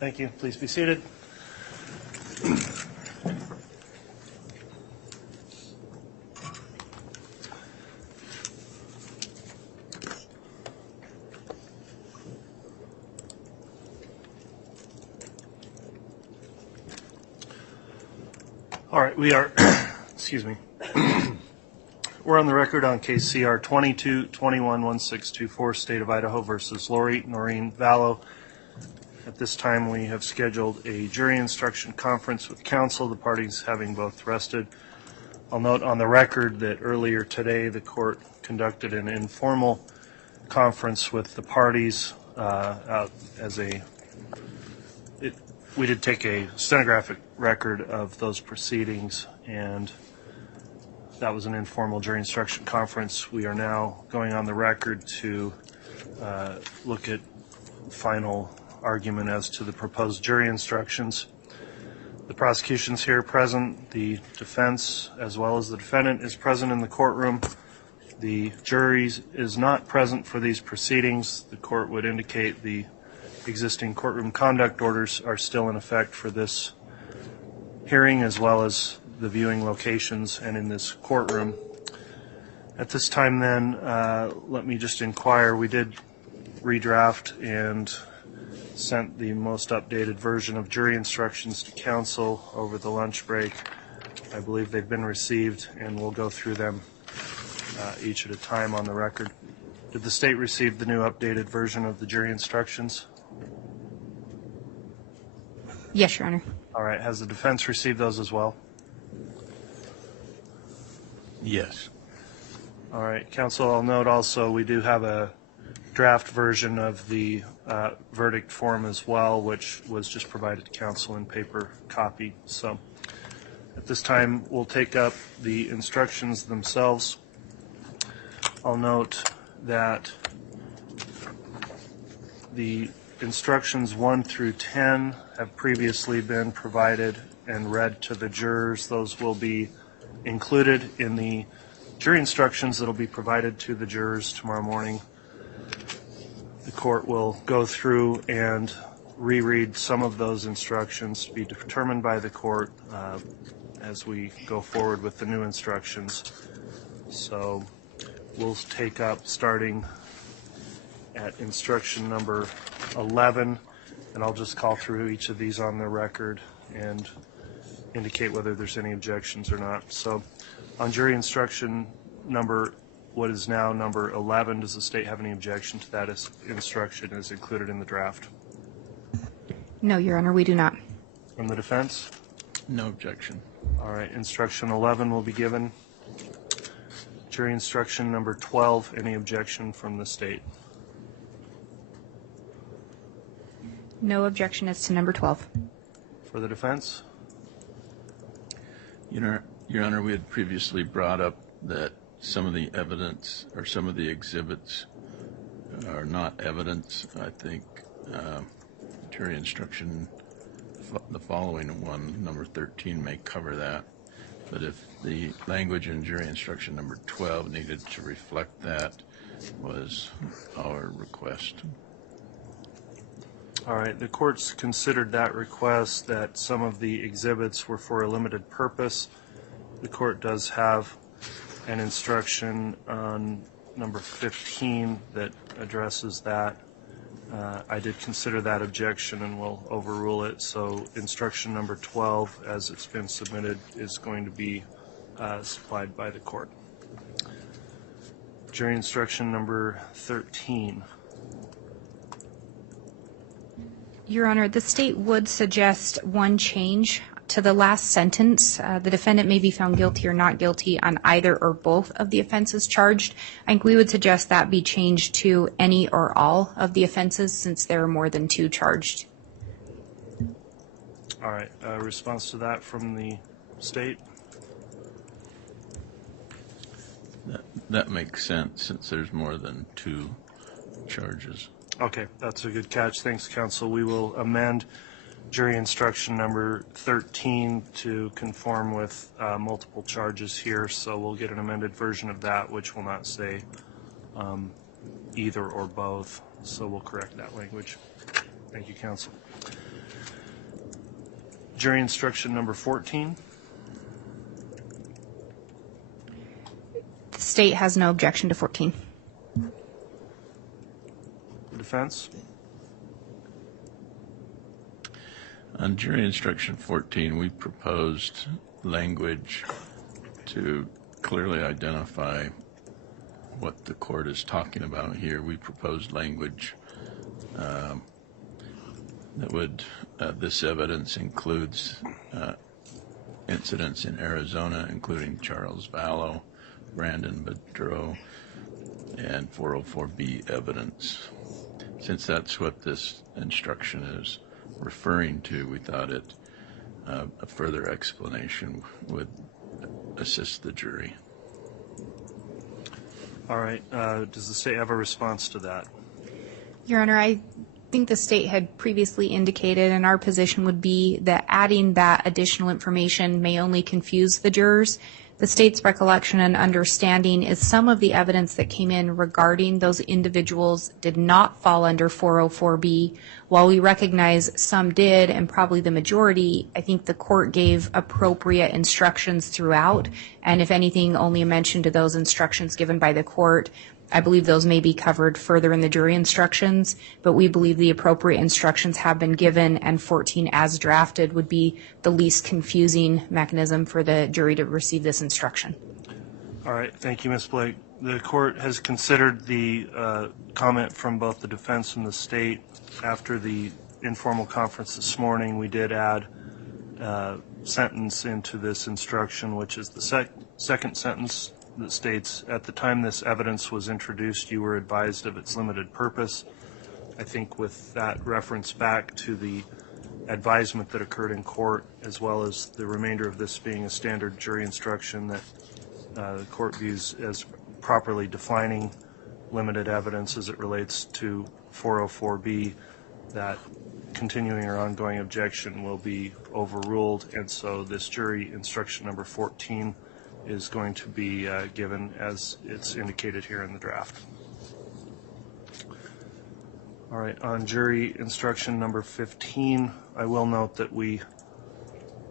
Thank you. Please be seated. All right, we are, excuse me. We're on the record on case CR 22-21-1624, State of Idaho versus Lori Vallow. At this time, we have scheduled a jury instruction conference with counsel, the parties having both rested. I'll note on the record that earlier today, the court conducted an informal conference with the parties we did take a stenographic record of those proceedings, and that was an informal jury instruction conference. We are now going on the record to look at final argument as to the proposed jury instructions. The prosecution's here present. The defense, as well as the defendant, is present in the courtroom. The jury is not present for these proceedings. The court would indicate the existing courtroom conduct orders are still in effect for this hearing, as well as the viewing locations and in this courtroom. At this time then, let me just inquire. We did redraft and sent the most updated version of jury instructions to counsel over the lunch break. I believe they've been received, and we'll go through them each at a time on the record. Did the state receive the new updated version of the jury instructions? Yes, Your Honor. All right. Has the defense received those as well? Yes. All right. Counsel, I'll note also we do have a draft version of the verdict form as well, which was just provided to counsel in paper copy. So at this time, we'll take up the instructions themselves. I'll note that the instructions 1 through 10 have previously been provided and read to the jurors. Those will be included in the jury instructions that will be provided to the jurors tomorrow morning. The court will go through and reread some of those instructions to be determined by the court as we go forward with the new instructions. So we'll take up starting at instruction number 11, and I'll just call through each of these on the record and indicate whether there's any objections or not. So on jury instruction number, what is now number 11, does the state have any objection to that as instruction as included in the draft? No, Your Honor, we do not. From the defense? No objection. All right, instruction 11 will be given. Jury instruction number 12, any objection from the state? No objection as to number 12. For the defense? Your Honor, we had previously brought up that some of the evidence or some of the exhibits are not evidence. I think jury instruction, the following one, number 13, may cover that. But if the language in jury instruction number 12 needed to reflect that, was our request. All right, the court's considered that request, that some of the exhibits were for a limited purpose. The court does have an instruction on number 15 that addresses that. I did consider that objection and will overrule it. So instruction number 12, as it's been submitted, is going to be supplied by the court. Jury instruction number 13. Your Honor, the state would suggest one change to the last sentence. The defendant may be found guilty or not guilty on either or both of the offenses charged. I think we would suggest that be changed to any or all of the offenses, since there are more than 2 charged. All right, response to that from the state? That makes sense, since there's more than 2 charges. Okay, that's a good catch. Thanks, counsel. We will amend jury instruction number 13 to conform with multiple charges here, so we'll get an amended version of that, which will not say either or both, so we'll correct that language. Thank you, counsel. Jury instruction number 14. The state has no objection to 14. The defense? On jury instruction 14, we proposed language to clearly identify what the court is talking about here. We proposed language that would, this evidence includes incidents in Arizona, including Charles Vallow, Brandon Bedreau, and 404B evidence. Since that's what this instruction is referring to, we thought a further explanation would assist the jury. All right. Does the state have a response to that? Your Honor, I think the state had previously indicated, and our position would be that adding that additional information may only confuse the jurors. The state's recollection and understanding is some of the evidence that came in regarding those individuals did not fall under 404B. While we recognize some did, and probably the majority, I think the court gave appropriate instructions throughout, and if anything, only a mention to those instructions given by the court. I believe those may be covered further in the jury instructions, but we believe the appropriate instructions have been given, and 14 as drafted would be the least confusing mechanism for the jury to receive this instruction. All right. Thank you, Ms. Blake. The court has considered the comment from both the defense and the state. After the informal conference this morning, we did add a sentence into this instruction, which is the second sentence that states, at the time this evidence was introduced, you were advised of its limited purpose. I think with that reference back to the advisement that occurred in court, as well as the remainder of this being a standard jury instruction that the court views as properly defining limited evidence as it relates to 404B, that continuing or ongoing objection will be overruled, and so this jury instruction number 14 is going to be given as it's indicated here in the draft. All right, on jury instruction number 15, I will note that we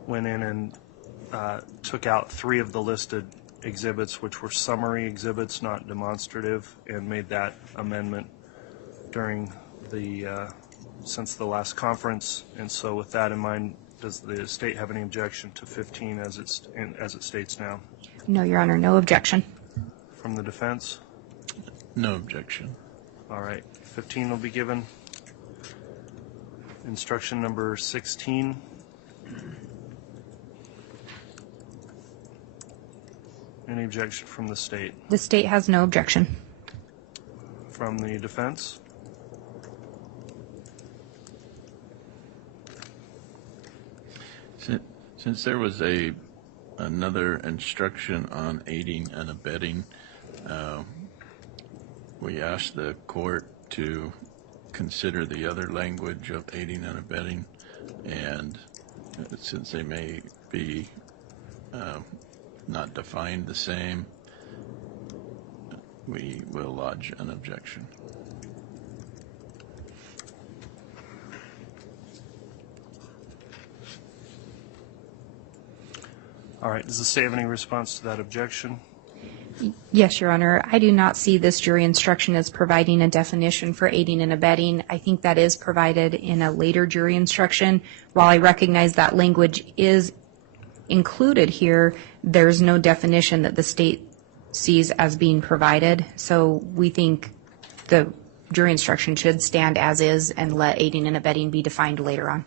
went in and took out 3 of the listed exhibits, which were summary exhibits, not demonstrative, and made that amendment during the since the last conference. And so with that in mind, does the state have any objection to 15 as it states now? No, Your Honor, no objection. From the defense? No objection. All right, 15 will be given. Instruction number 16. Any objection from the state? The state has no objection. From the defense? Since there was another instruction on aiding and abetting, we asked the court to consider the other language of aiding and abetting, and since they may be not defined the same, we will lodge an objection. All right, does the state have any response to that objection? Yes, Your Honor. I do not see this jury instruction as providing a definition for aiding and abetting. I think that is provided in a later jury instruction. While I recognize that language is included here, there's no definition that the state sees as being provided. So we think the jury instruction should stand as is and let aiding and abetting be defined later on.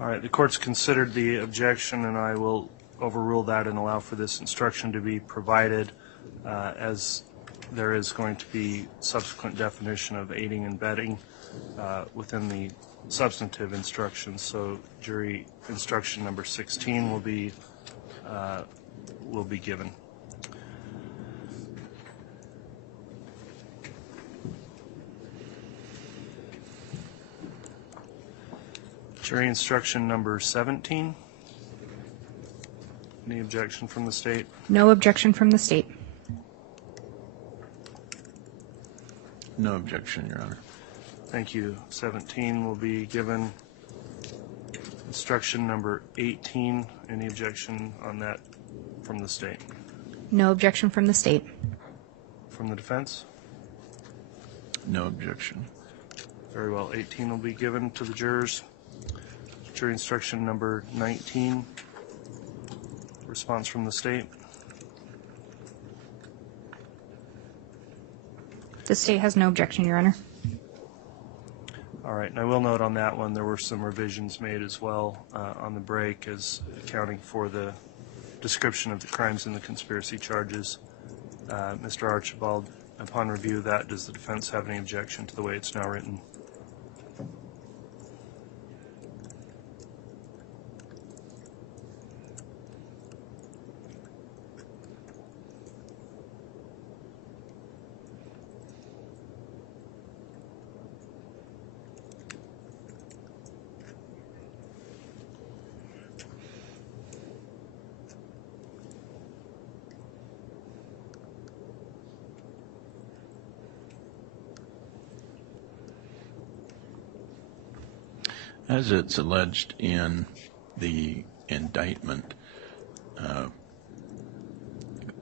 All right, the court's considered the objection, and I will overrule that and allow for this instruction to be provided, as there is going to be subsequent definition of aiding and abetting within the substantive instructions. So jury instruction number 16 will be given. Jury instruction number 17. Any objection from the state? No objection from the state. No objection, Your Honor. Thank you. 17 will be given. Instruction number 18. Any objection on that from the state? No objection from the state. From the defense? No objection. Very well. 18 will be given to the jurors. Jury instruction number 19. Response from the state? The state has no objection, Your Honor. All right, and I will note on that one there were some revisions made as well on the break as accounting for the description of the crimes and the conspiracy charges. Mr. Archibald, upon review of that, does the defense have any objection to the way it's now written? As it's alleged in the indictment,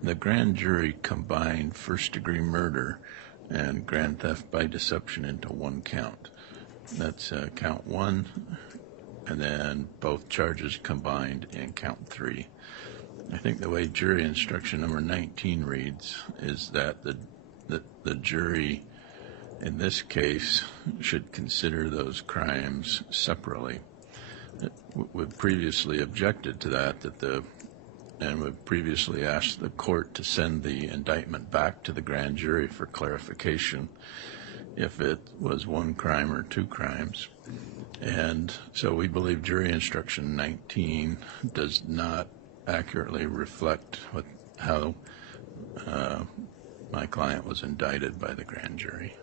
the grand jury combined first-degree murder and grand theft by deception into one count. That's count 1, and then both charges combined in count 3. I think the way jury instruction number 19 reads is that the jury in this case should consider those crimes separately. We've previously objected to that, and we've previously asked the court to send the indictment back to the grand jury for clarification if it was one crime or two crimes. And so we believe jury instruction 19 does not accurately reflect how my client was indicted by the grand jury.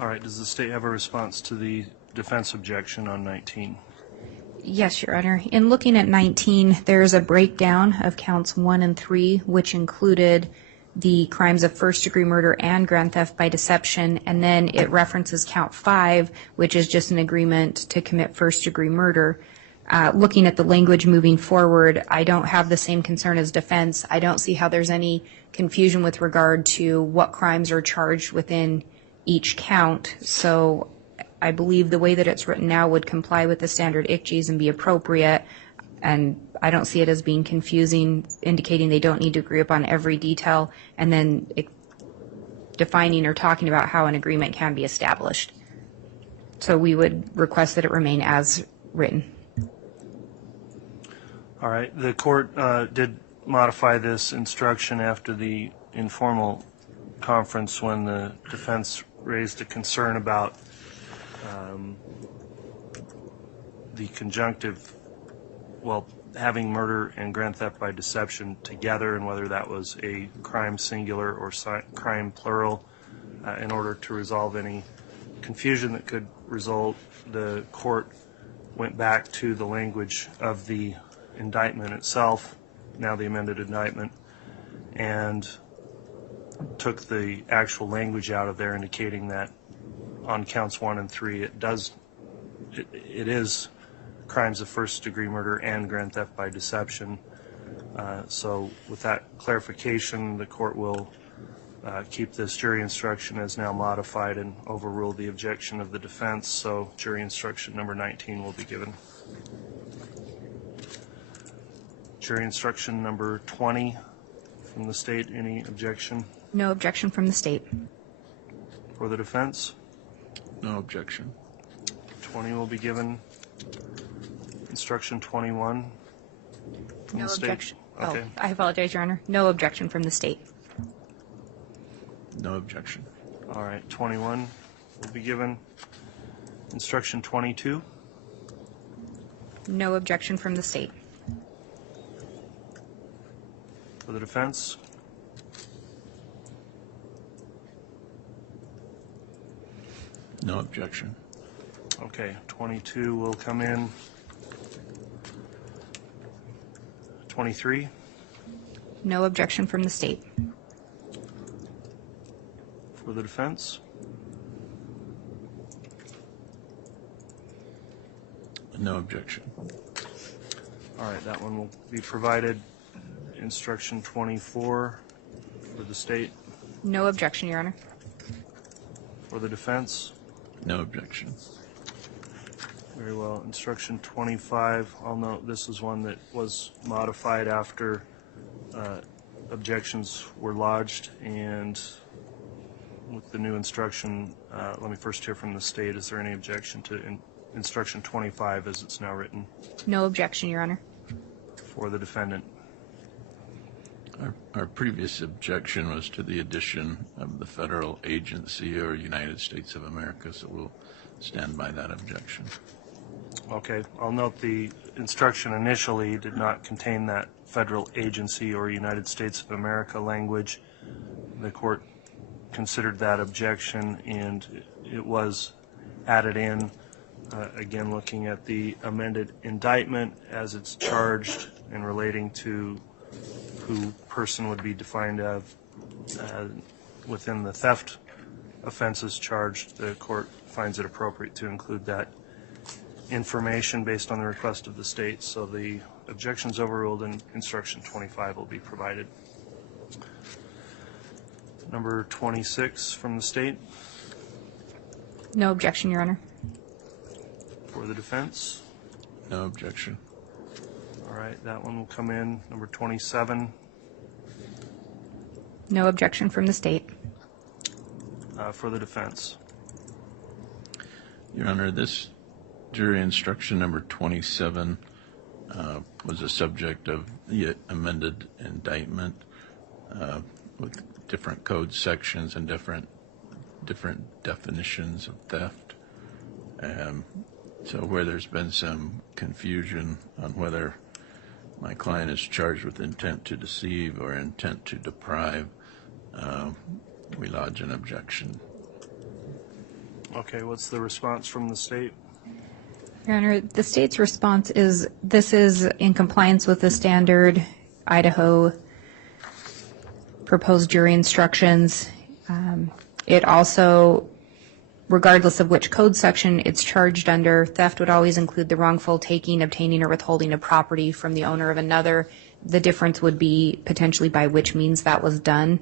All right, does the state have a response to the defense objection on 19? Yes, Your Honor. In looking at 19, there's a breakdown of counts 1 and 3, which included the crimes of first-degree murder and grand theft by deception, and then it references count 5, which is just an agreement to commit first-degree murder. Looking at the language moving forward, I don't have the same concern as defense. I don't see how there's any confusion with regard to what crimes are charged within each count. So I believe the way that it's written now would comply with the standard ICGs and be appropriate. And I don't see it as being confusing, indicating they don't need to agree upon every detail, and then defining or talking about how an agreement can be established. So we would request that it remain as written. All right, the court did modify this instruction after the informal conference when the defense raised a concern about the conjunctive, well, having murder and grand theft by deception together, and whether that was a crime singular or crime plural. In order to resolve any confusion that could result, the court went back to the language of the indictment itself, now the amended indictment, and took the actual language out of there, indicating that on counts 1 and 3 it is crimes of first-degree murder and grand theft by deception. So with that clarification, the court will keep this jury instruction as now modified and overrule the objection of the defense. So jury instruction number 19 will be given. Jury instruction number 20 from the state. Any objection? No objection from the state. For the defense? No objection. 20 will be given. Instruction 21 from No the state. objection. Okay. Oh, I apologize, Your Honor. No objection from the state. No objection. All right. 21 will be given. Instruction 22. No objection from the state. For the defense? No objection. Okay. 22 will come in. 23. No objection from the state. For the defense? No objection. All right, that one will be provided. Instruction 24 for the state. No objection, Your Honor. For the defense. No objection. Very well. Instruction 25, I'll note this is one that was modified after objections were lodged, and with the new instruction, let me first hear from the state. Is there any objection to instruction 25 as it's now written? No objection, Your Honor. For the defendant. Our previous objection was to the addition of the federal agency or United States of America, so we'll stand by that objection. Okay, I'll note the instruction initially did not contain that federal agency or United States of America language. The court considered that objection and it was added in. Again, looking at the amended indictment as it's charged and relating to who person would be defined as within the theft offenses charged, the court finds it appropriate to include that information based on the request of the state. So the objections overruled and instruction 25 will be provided. Number 26 from the state. No objection, Your Honor. For the defense. No objection. All right, that one will come in. Number 27. No objection from the state. For the defense. Your Honor, this jury instruction number 27 was a subject of the amended indictment with different code sections and different definitions of theft. So where there's been some confusion on whether my client is charged with intent to deceive or intent to deprive, we lodge an objection. Okay, what's the response from the state? Your Honor, the state's response is this is in compliance with the standard Idaho proposed jury instructions. It also, regardless of which code section it's charged under, theft would always include the wrongful taking, obtaining, or withholding of property from the owner of another. The difference would be potentially by which means that was done.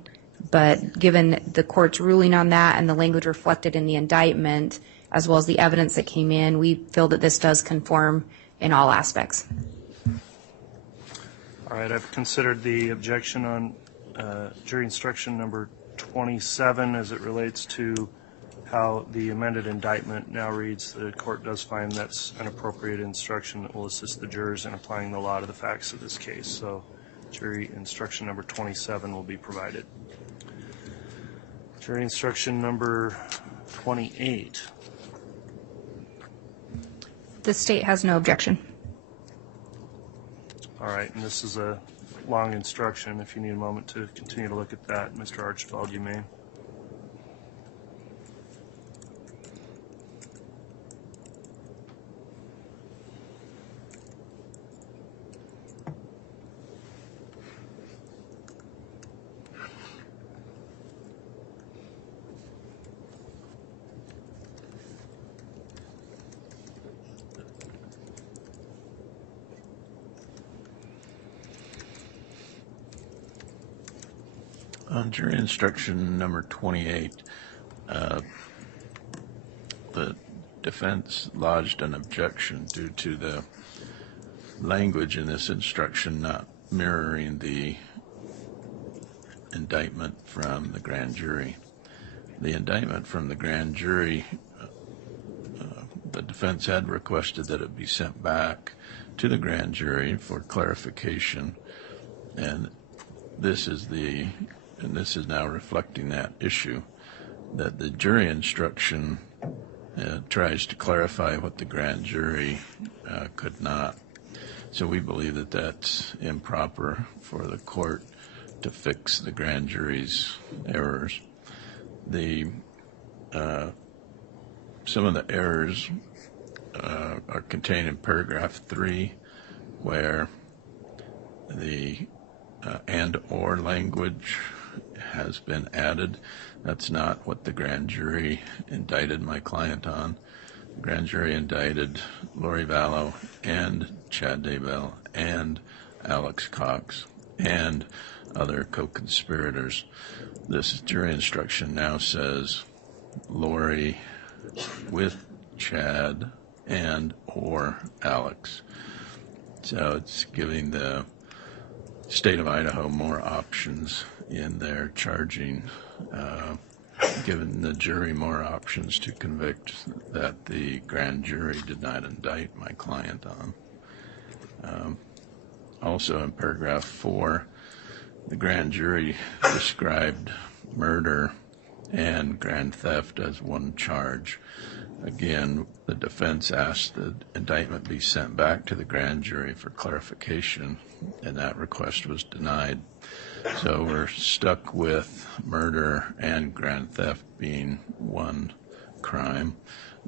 But given the court's ruling on that and the language reflected in the indictment, as well as the evidence that came in, we feel that this does conform in all aspects. All right, I've considered the objection on jury instruction number 27 as it relates to how the amended indictment now reads. The court does find that's an appropriate instruction that will assist the jurors in applying the law to the facts of this case. So jury instruction number 27 will be provided. Jury instruction number 28. The state has no objection. All right, and this is a long instruction. If you need a moment to continue to look at that, Mr. Archibald, you may. On jury instruction number 28, the defense lodged an objection due to the language in this instruction not mirroring the indictment from the grand jury. The indictment from the grand jury, the defense had requested that it be sent back to the grand jury for clarification, and this is now reflecting that issue, that the jury instruction tries to clarify what the grand jury could not. So we believe that that's improper for the court to fix the grand jury's errors. Some of the errors are contained in paragraph 3, where the and/or language has been added. That's not what the grand jury indicted my client on. grand jury indicted Lori Vallow and Chad Daybell and Alex Cox and other co-conspirators. This jury instruction now says Lori with Chad and or Alex. So it's giving the state of Idaho more options in their charging, giving the jury more options to convict that the grand jury did not indict my client on. Also in paragraph 4, the grand jury described murder and grand theft as one charge. Again, the defense asked the indictment be sent back to the grand jury for clarification, and that request was denied. So we're stuck with murder and grand theft being one crime,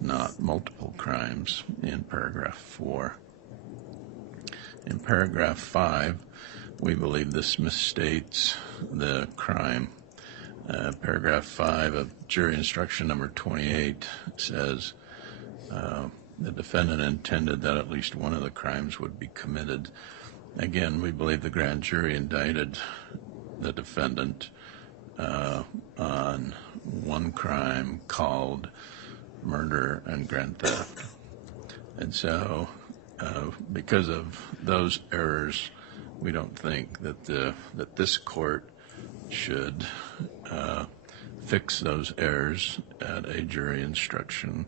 not multiple crimes in paragraph 4. In paragraph 5, we believe this misstates the crime. Paragraph 5 of jury instruction number 28 says the defendant intended that at least one of the crimes would be committed. Again, we believe the grand jury indicted the defendant on one crime called murder and grand theft. And so because of those errors, we don't think that that this court should fix those errors at a jury instruction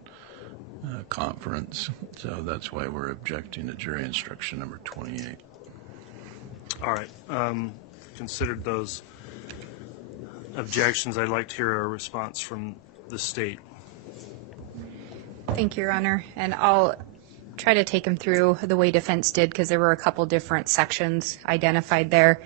conference. So that's why we're objecting to jury instruction number 28. All right. Considered those objections, I'd like to hear a response from the state. Thank you, Your Honor. And I'll try to take them through the way defense did, because there were a couple different sections identified there.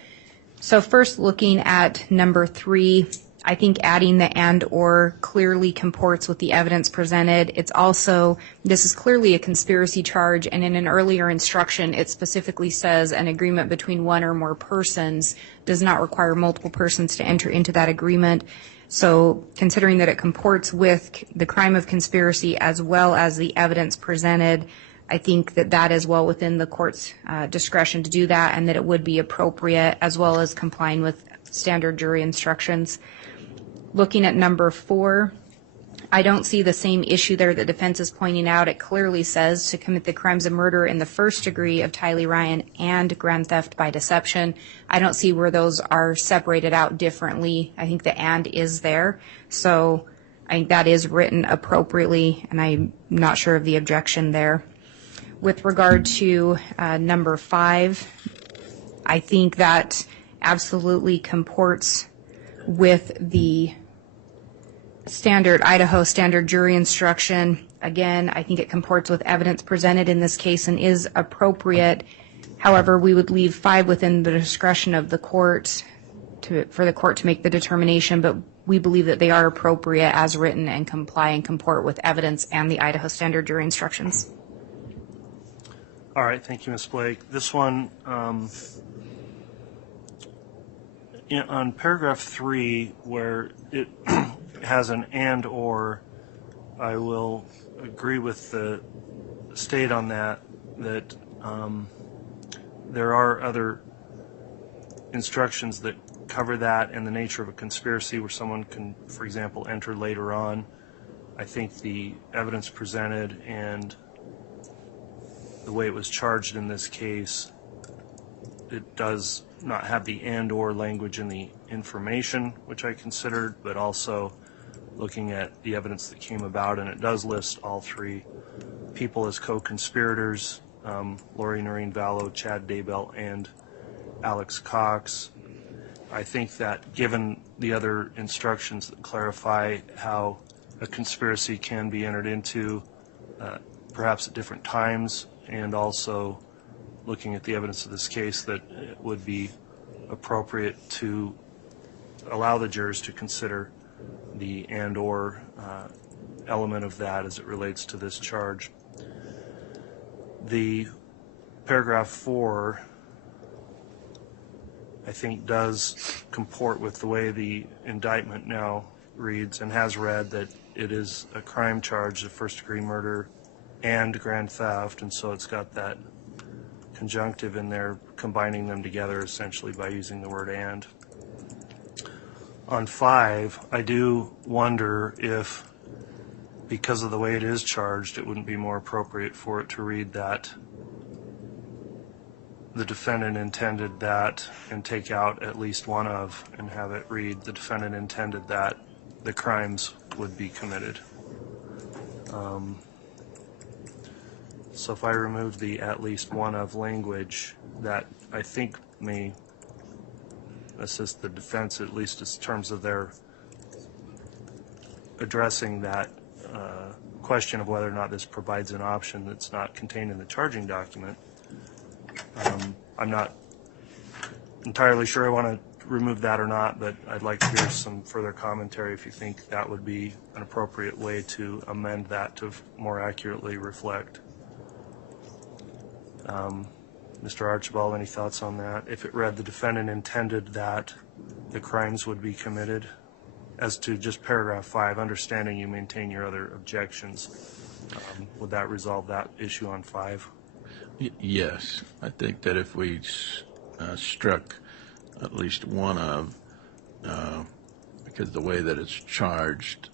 So first, looking at number 3, I think adding the and or clearly comports with the evidence presented. It's also, this is clearly a conspiracy charge, and in an earlier instruction, it specifically says an agreement between one or more persons does not require multiple persons to enter into that agreement. So considering that it comports with the crime of conspiracy as well as the evidence presented, I think that that is well within the court's discretion to do that, and that it would be appropriate, as well as complying with standard jury instructions. Looking at number 4, I don't see the same issue there that defense is pointing out. It clearly says to commit the crimes of murder in the first degree of Tylee Ryan and grand theft by deception. I don't see where those are separated out differently. I think the and is there. So I think that is written appropriately, and I'm not sure of the objection there. With regard to number 5, I think that absolutely comports with the standard Idaho standard jury instruction. Again, I think it comports with evidence presented in this case and is appropriate. However, we would leave 5 within the discretion of the court for the court to make the determination, but we believe that they are appropriate as written and comply and comport with evidence and the Idaho standard jury instructions. All right, thank you, Ms. Blake. This one, on paragraph 3, where it has an and or, I will agree with the state on that there are other instructions that cover that and the nature of a conspiracy where someone can, for example, enter later on. I think the evidence presented and the way it was charged in this case, it does not have the and or language in the information, which I considered, but also looking at the evidence that came about, and it does list all 3 people as co-conspirators, Lori Vallow, Chad Daybell, and Alex Cox. I think that given the other instructions that clarify how a conspiracy can be entered into, perhaps at different times, and also looking at the evidence of this case, that it would be appropriate to allow the jurors to consider the and or element of that as it relates to this charge. The paragraph 4, I think, does comport with the way the indictment now reads and has read, that it is a crime charge of first-degree murder and grand theft, and so it's got that conjunctive in there, combining them together essentially by using the word and. On 5, I do wonder if, because of the way it is charged, it wouldn't be more appropriate for it to read that the defendant intended that and take out at least one of, and have it read the defendant intended that the crimes would be committed. So if I remove the at least one of language, that I think may assist the defense, at least in terms of their addressing that question of whether or not this provides an option that's not contained in the charging document. I'm not entirely sure I want to remove that or not, but I'd like to hear some further commentary if you think that would be an appropriate way to amend that to more accurately reflect. Mr. Archibald, any thoughts on that? If it read the defendant intended that the crimes would be committed, as to just paragraph 5, understanding you maintain your other objections, would that resolve that issue on 5? Yes, I think that if we struck at least one of, because the way that it's charged,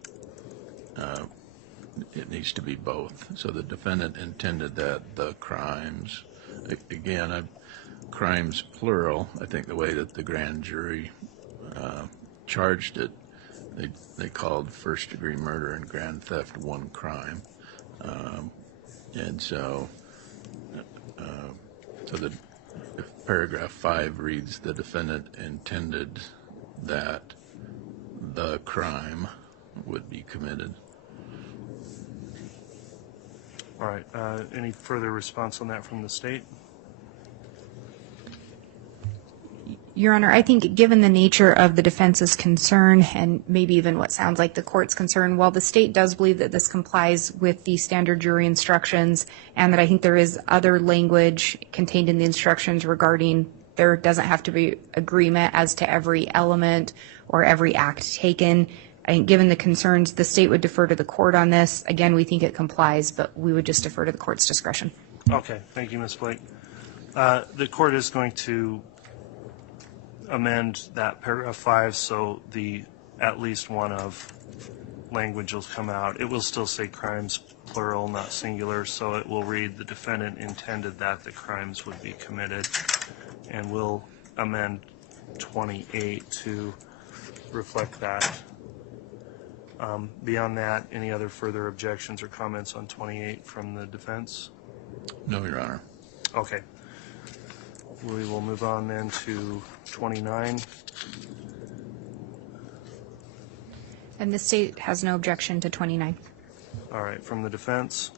it needs to be both. So the defendant intended that the crimes, again, crimes plural, I think the way that the grand jury charged it, they called first-degree murder and grand theft one crime. And so if paragraph 5 reads the defendant intended that the crime would be committed. All right. Any further response on that from the state? Your Honor, I think given the nature of the defense's concern and maybe even what sounds like the court's concern, while the state does believe that this complies with the standard jury instructions and that I think there is other language contained in the instructions regarding there doesn't have to be agreement as to every element or every act taken, I think given the concerns, the state would defer to the court on this. Again, we think it complies, but we would just defer to the court's discretion. Okay. Thank you, Ms. Blake. The court is going to amend that paragraph 5 so the at least one of language will come out. It will still say crimes plural, not singular, so it will read the defendant intended that the crimes would be committed, and we'll amend 28 to reflect that. Beyond that, any other further objections or comments on 28 from the defense? No, Your Honor. Okay. We will move on then to 29. And the state has no objection to 29. All right. From the defense?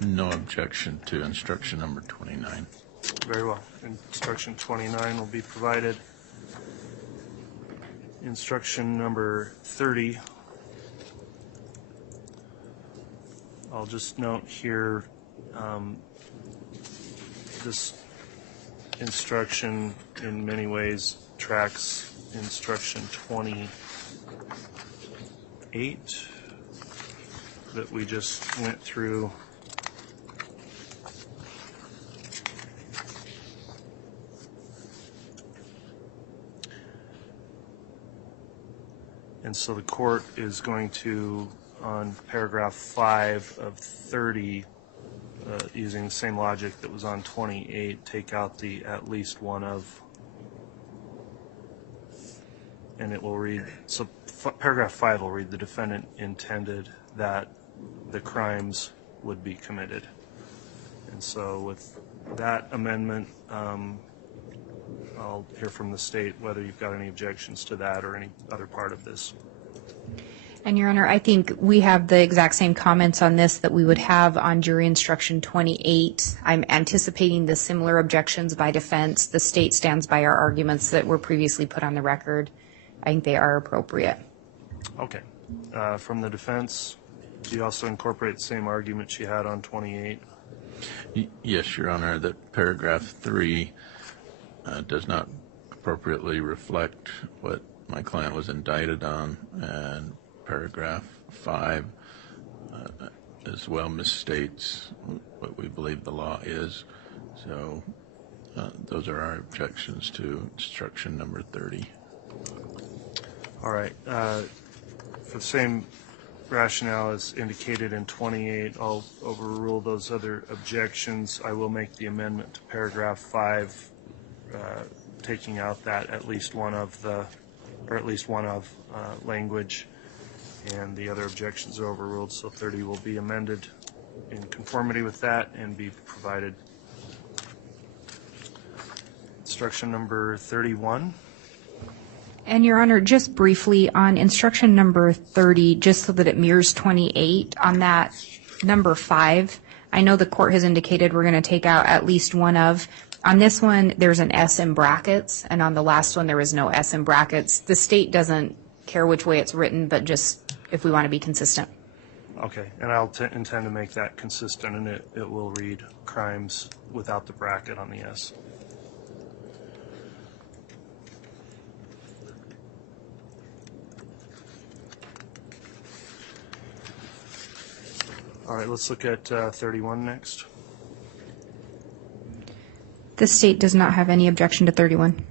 No objection to instruction number 29. Very well. Instruction 29 will be provided. Instruction number 30. I'll just note here, this instruction in many ways tracks instruction 28 that we just went through. And so the court is going to, on paragraph 5 of 30, using the same logic that was on 28, take out the at least one of, and it will read, so paragraph 5 will read the defendant intended that the crimes would be committed. And so with that amendment, I'll hear from the state whether you've got any objections to that or any other part of this. And Your Honor, I think we have the exact same comments on this that we would have on jury instruction 28. I'm anticipating the similar objections by defense. The state stands by our arguments that were previously put on the record. I think they are appropriate. Okay. From the defense, do you also incorporate the same argument she had on 28? Yes, Your Honor, that paragraph 3 does not appropriately reflect what my client was indicted on, and paragraph 5 as well misstates what we believe the law is. So those are our objections to instruction number 30. All right. For the same rationale as indicated in 28, I'll overrule those other objections. I will make the amendment to paragraph 5, taking out that at least one of language, and the other objections are overruled, so 30 will be amended in conformity with that and be provided. Instruction number 31. And Your Honor, just briefly on instruction number 30, just so that it mirrors 28, on that number 5, I know the court has indicated we're going to take out at least one of. On this one, there's an S in brackets, and on the last one, there is no S in brackets. The state doesn't care which way it's written, but just if we want to be consistent. Okay, and I'll intend to make that consistent, and it will read crimes without the bracket on the S. All right, let's look at 31 next. The state does not have any objection to 31.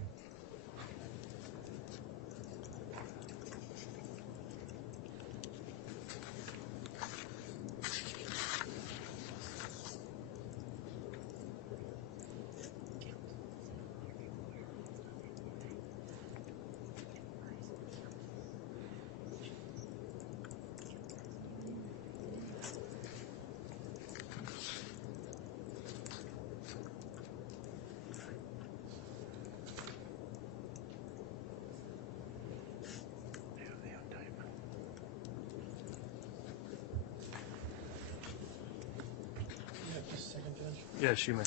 Yes, you may.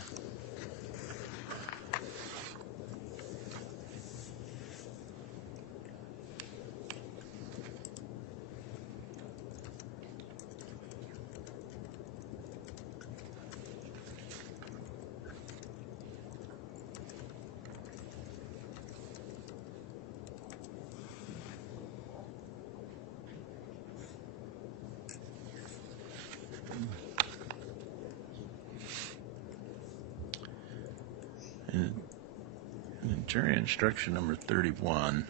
In jury instruction number 31,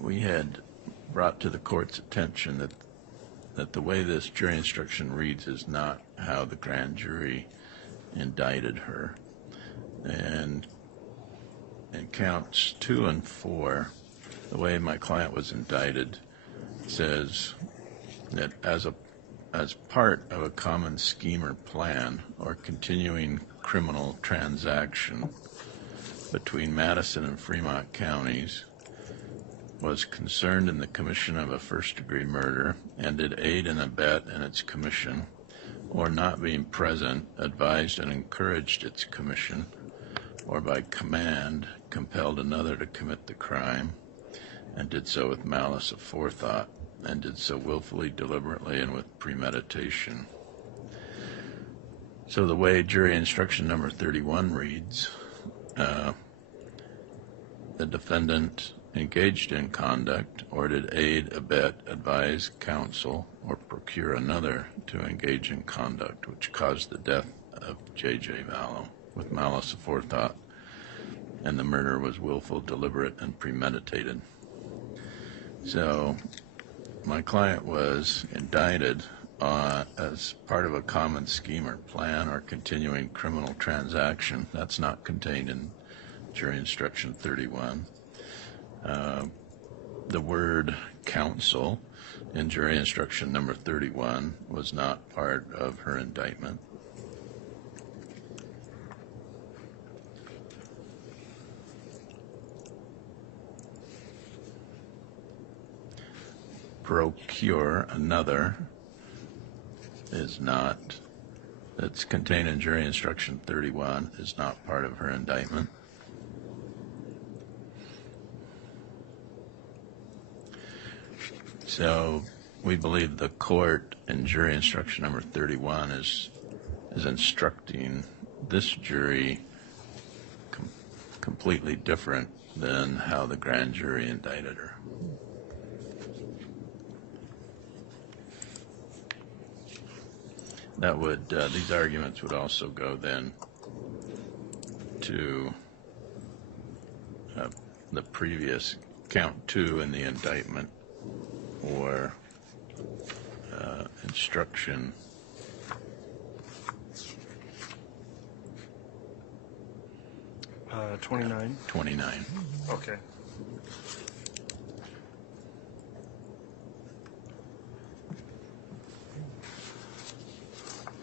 we had brought to the court's attention that the way this jury instruction reads is not how the grand jury indicted her. And in counts 2 and 4, the way my client was indicted says that as part of a common scheme or plan or continuing criminal transaction between Madison and Fremont counties, was concerned in the commission of a first-degree murder and did aid and abet in its commission, or not being present, advised and encouraged its commission, or by command compelled another to commit the crime, and did so with malice aforethought, and did so willfully, deliberately, and with premeditation. So the way jury instruction number 31 reads, the defendant engaged in conduct or did aid, abet, advise, counsel, or procure another to engage in conduct which caused the death of J.J. Vallow with malice aforethought, and the murder was willful, deliberate, and premeditated. So my client was indicted as part of a common scheme or plan or continuing criminal transaction. That's not contained in jury instruction 31. The word counsel in jury instruction number 31 was not part of her indictment. procure another is not, that's contained in jury instruction 31, is not part of her indictment. So we believe the court in jury instruction number 31 is instructing this jury completely different than how the grand jury indicted her. That would, these arguments would also go then to the previous count 2 in the indictment, or instruction 29. 29. Okay.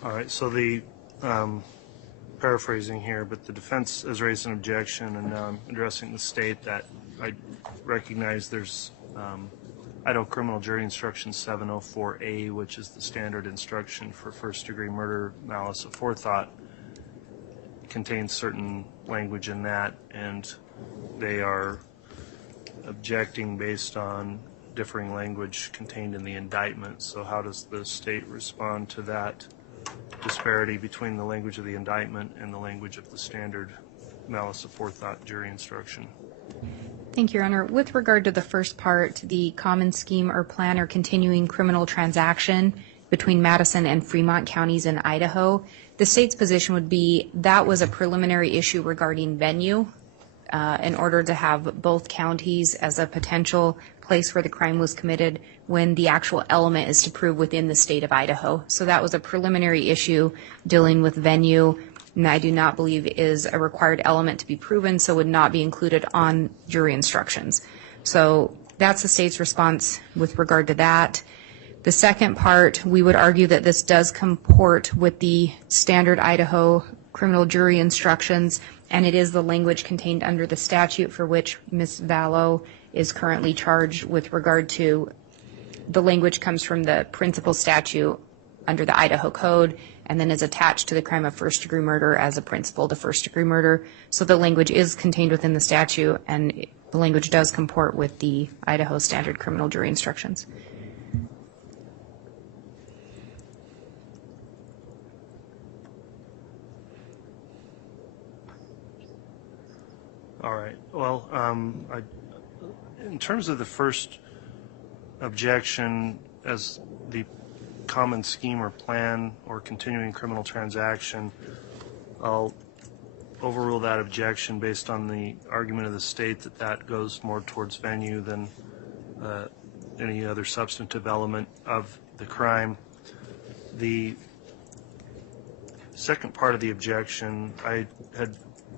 All right, so the, paraphrasing here, but the defense has raised an objection, and now I'm addressing the state that I recognize there's Idaho Criminal Jury Instruction 704A, which is the standard instruction for first-degree murder, malice aforethought, contains certain language in that, and they are objecting based on differing language contained in the indictment. So how does the state respond to that disparity between the language of the indictment and the language of the standard malice aforethought jury instruction? Thank you, Your Honor. With regard to the first part, the common scheme or plan or continuing criminal transaction between Madison and Fremont counties in Idaho, the state's position would be that was a preliminary issue regarding venue in order to have both counties as a potential place where the crime was committed when the actual element is to prove within the state of Idaho. So that was a preliminary issue dealing with venue, and I do not believe is a required element to be proven, so would not be included on jury instructions. So that's the state's response with regard to that. The second part, we would argue that this does comport with the standard Idaho criminal jury instructions, and it is the language contained under the statute for which Ms. Vallow is currently charged. With regard to the language comes from the principal statute under the Idaho Code, and then is attached to the crime of first-degree murder as a principle to first-degree murder. So the language is contained within the statute, and the language does comport with the Idaho standard criminal jury instructions. All right. Well, in terms of the first objection as the common scheme or plan or continuing criminal transaction, I'll overrule that objection based on the argument of the state that that goes more towards venue than any other substantive element of the crime. The second part of the objection, I had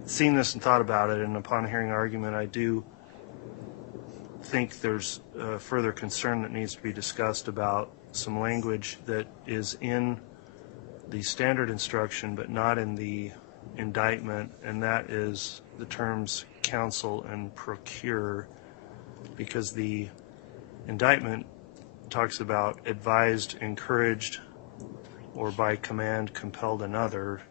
seen this and thought about it, and upon hearing argument, I do think there's further concern that needs to be discussed about some language that is in the standard instruction but not in the indictment, and that is the terms counsel and procure, because the indictment talks about advised, encouraged, or by command compelled another.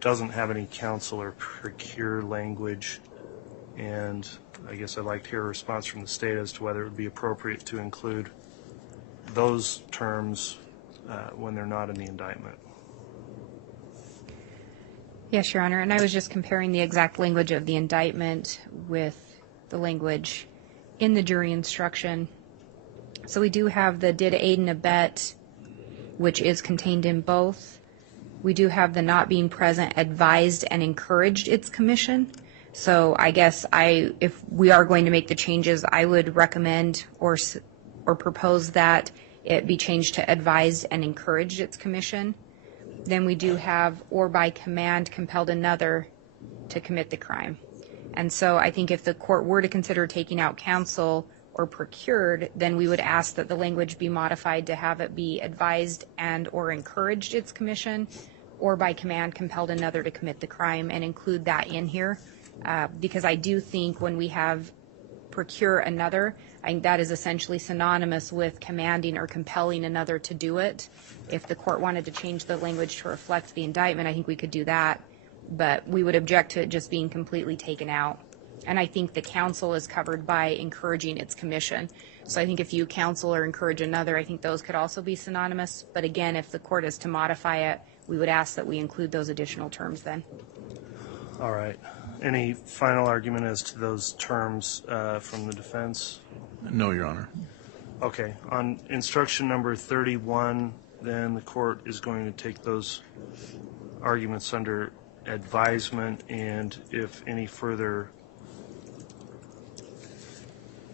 Doesn't have any counsel or procure language, and I guess I'd like to hear a response from the state as to whether it would be appropriate to include those terms when they're not in the indictment. Yes, Your Honor, and I was just comparing the exact language of the indictment with the language in the jury instruction. So we do have the did aid and abet, which is contained in both. We do have the not being present advised and encouraged its commission. So I guess if we are going to make the changes, I would recommend or propose that it be changed to advised and encouraged its commission. Then we do have or by command compelled another to commit the crime. And so I think if the court were to consider taking out counsel or procured, then we would ask that the language be modified to have it be advised and or encouraged its commission, or by command compelled another to commit the crime, and include that in here. Because I do think when we have procure another, I think that is essentially synonymous with commanding or compelling another to do it. If the court wanted to change the language to reflect the indictment, I think we could do that, but we would object to it just being completely taken out. And I think the counsel is covered by encouraging its commission. So I think if you counsel or encourage another, I think those could also be synonymous. But again, if the court is to modify it, we would ask that we include those additional terms then. All right. Any final argument as to those terms from the defense? No, Your Honor. Okay. On instruction number 31, then the court is going to take those arguments under advisement, and if any further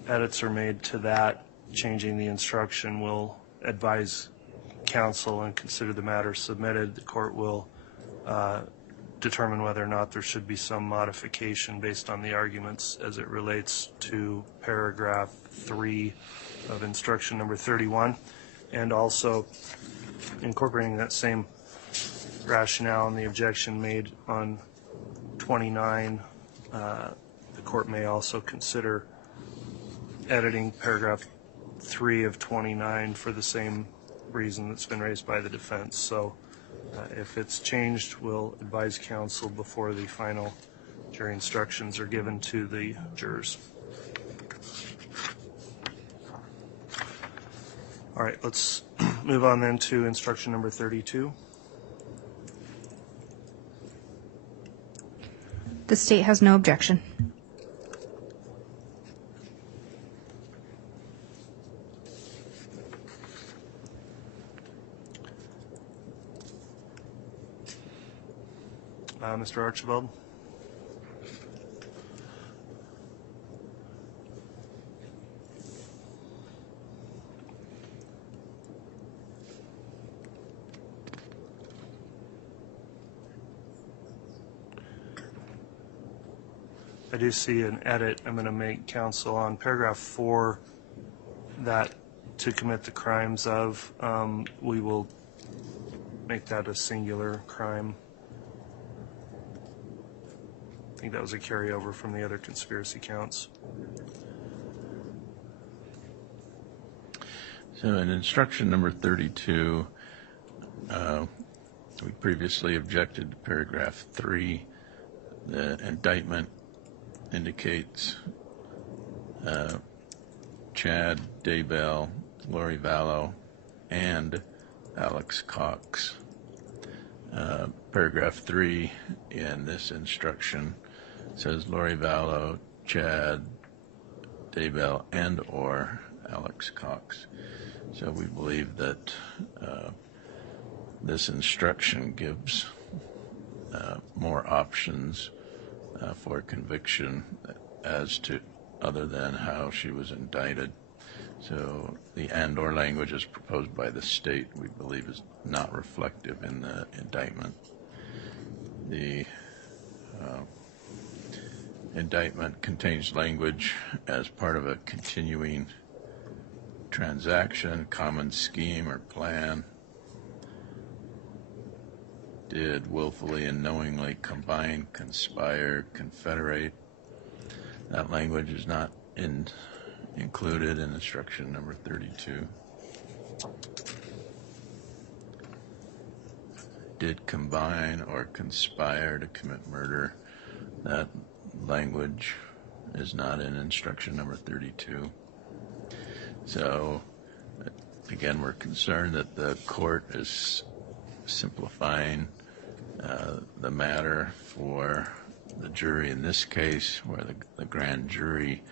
edits are made to that, changing the instruction, will advise counsel and consider the matter submitted. The court will determine whether or not there should be some modification based on the arguments as it relates to paragraph 3 of instruction number 31, and also incorporating that same rationale and the objection made on 29. The court may also consider editing paragraph 3 of 29 for the same reason that's been raised by the defense. So if it's changed, we'll advise counsel before the final jury instructions are given to the jurors. All right, let's move on then to instruction number 32. The state has no objection. Mr. Archibald? I do see an edit I'm going to make, counsel, on paragraph 4, that to commit the crimes of, we will make that a singular crime. I think that was a carryover from the other conspiracy counts. So in instruction number 32, we previously objected to paragraph 3. The indictment indicates Chad Daybell, Lori Vallow, and Alex Cox. Paragraph 3 in this instruction says Lori Vallow, Chad Daybell, and or Alex Cox. So we believe that this instruction gives more options for conviction as to other than how she was indicted. So the and or language as proposed by the state, we believe, is not reflective in the indictment. The indictment contains language as part of a continuing transaction, common scheme or plan, did willfully and knowingly combine, conspire, confederate. That language is not included in instruction number 32. Did combine or conspire to commit murder. That language is not in instruction number 32. So, again, we're concerned that the court is simplifying the matter for the jury in this case, where the grand jury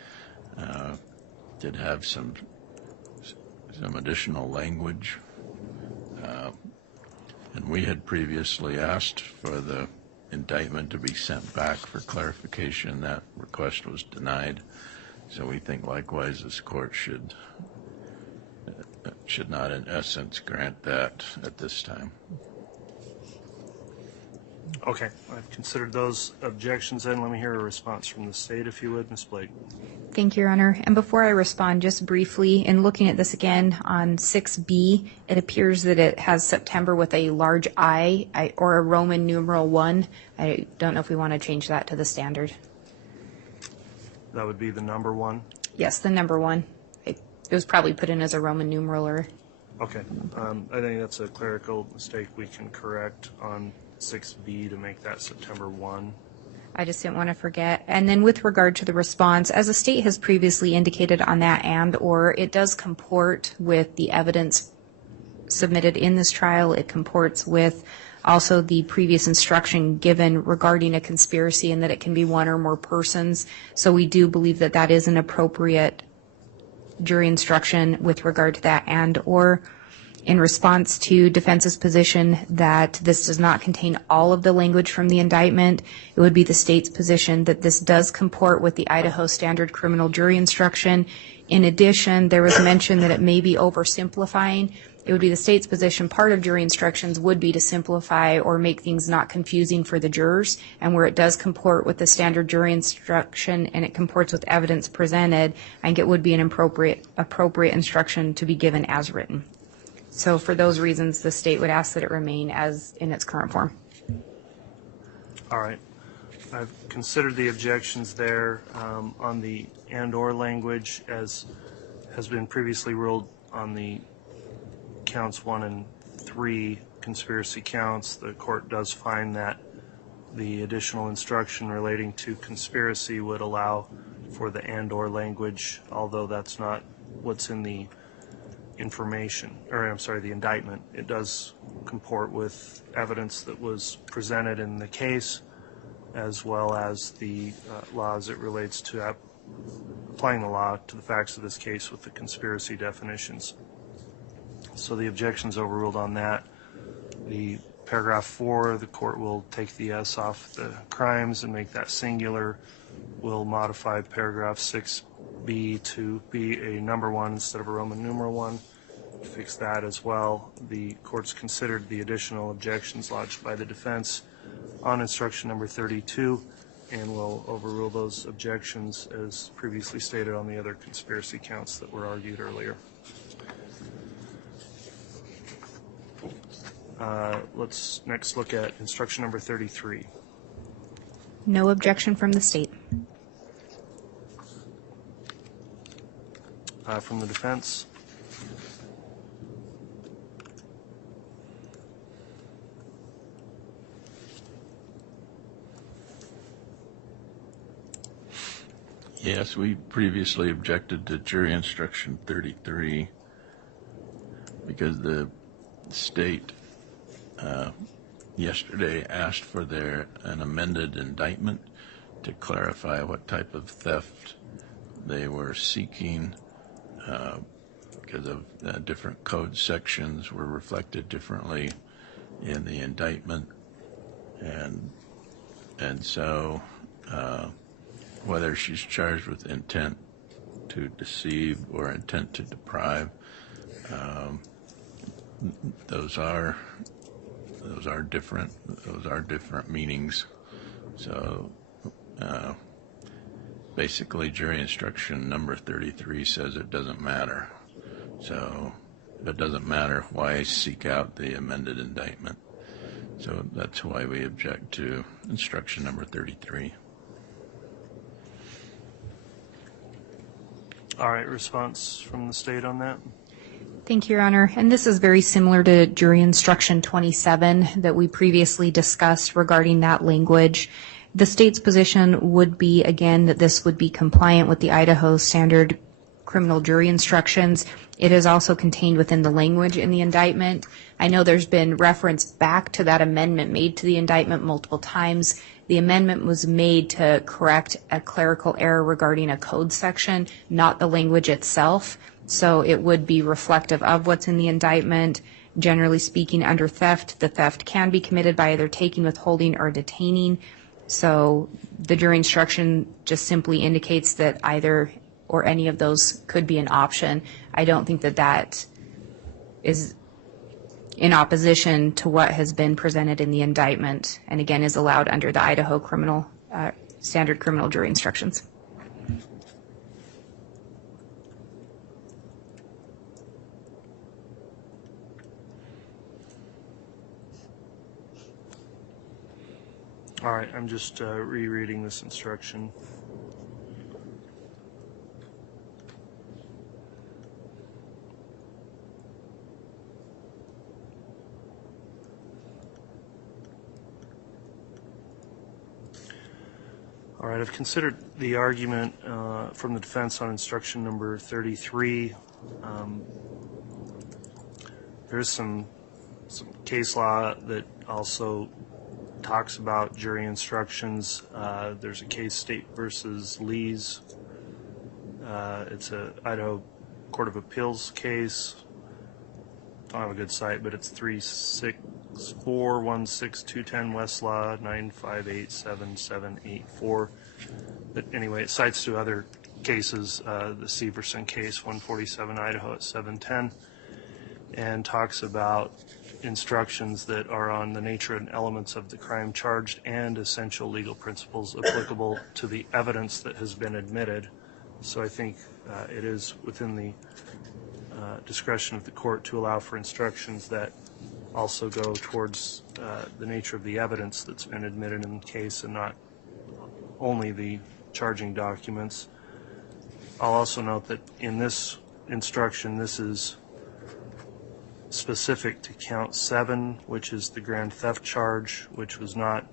did have some additional language. And we had previously asked for the indictment to be sent back for clarification. That request was denied. So we think likewise this court should not in essence grant that at this time. Okay, I've considered those objections, and let me hear a response from the state, if you would, Ms. Blake. Thank you, Your Honor. And before I respond, just briefly, in looking at this again on 6B, it appears that it has September with a large I or a Roman numeral 1. I don't know if we want to change that to the standard. That would be the number 1? Yes, the number 1. It was probably put in as a Roman numeral or. Okay. I think that's a clerical mistake we can correct on 6B to make that September 1. I just didn't want to forget. And then with regard to the response, as the state has previously indicated on that or it does comport with the evidence submitted in this trial. It comports with also the previous instruction given regarding a conspiracy and that it can be one or more persons. So we do believe that that is an appropriate jury instruction with regard to that or in response to defense's position that this does not contain all of the language from the indictment, it would be the state's position that this does comport with the Idaho standard criminal jury instruction. In addition, there was mention that it may be oversimplifying. It would be the state's position part of jury instructions would be to simplify or make things not confusing for the jurors, and where it does comport with the standard jury instruction and it comports with evidence presented, I think it would be an appropriate instruction to be given as written. So for those reasons, the state would ask that it remain as in its current form. All right. I've considered the objections there on the and/or language as has been previously ruled on the counts 1 and 3 conspiracy counts. The court does find that the additional instruction relating to conspiracy would allow for the and/or language, although that's not what's in the the indictment. It does comport with evidence that was presented in the case, as well as the law as it relates to applying the law to the facts of this case with the conspiracy definitions. So the objection's overruled on that. The paragraph 4, the court will take the S off the crimes and make that singular. We'll modify paragraph 6B to be a number 1 instead of a Roman numeral 1. Fix that as well. The court's considered the additional objections lodged by the defense on instruction number 32 and will overrule those objections as previously stated on the other conspiracy counts that were argued earlier. Let's next look at instruction number 33. No objection from the state. From the defense. Yes, we previously objected to jury instruction 33 because the state yesterday asked for an amended indictment to clarify what type of theft they were seeking because of different code sections were reflected differently in the indictment, and so whether she's charged with intent to deceive or intent to deprive, those are different. Those are different meanings. So basically, jury instruction number 33 says it doesn't matter. So it doesn't matter why seek out the amended indictment. So that's why we object to instruction number 33. All right, response from the state on that? Thank you, Your Honor. And this is very similar to jury instruction 27 that we previously discussed regarding that language. The state's position would be, again, that this would be compliant with the Idaho standard criminal jury instructions. It is also contained within the language in the indictment. I know there's been reference back to that amendment made to the indictment multiple times. The amendment was made to correct a clerical error regarding a code section, not the language itself. So it would be reflective of what's in the indictment. Generally speaking, under theft, the theft can be committed by either taking, withholding, or detaining. So the jury instruction just simply indicates that either or any of those could be an option. I don't think that that is in opposition to what has been presented in the indictment, and again is allowed under the Idaho standard criminal jury instructions. All right, I'm just rereading this instruction. All right, I've considered the argument from the defense on instruction number 33. There's some case law that also talks about jury instructions. There's a case, State versus Lees. It's a Idaho Court of Appeals case. Don't have a good site, but it's 364-16210 Westlaw 9587784. But anyway, it cites two other cases, the Severson case, 147 Idaho at 710, and talks about instructions that are on the nature and elements of the crime charged and essential legal principles applicable to the evidence that has been admitted. So I think it is within the discretion of the court to allow for instructions that also go towards the nature of the evidence that's been admitted in the case and not only the charging documents. I'll also note that in this instruction, this is specific to count 7, which is the grand theft charge, which was not.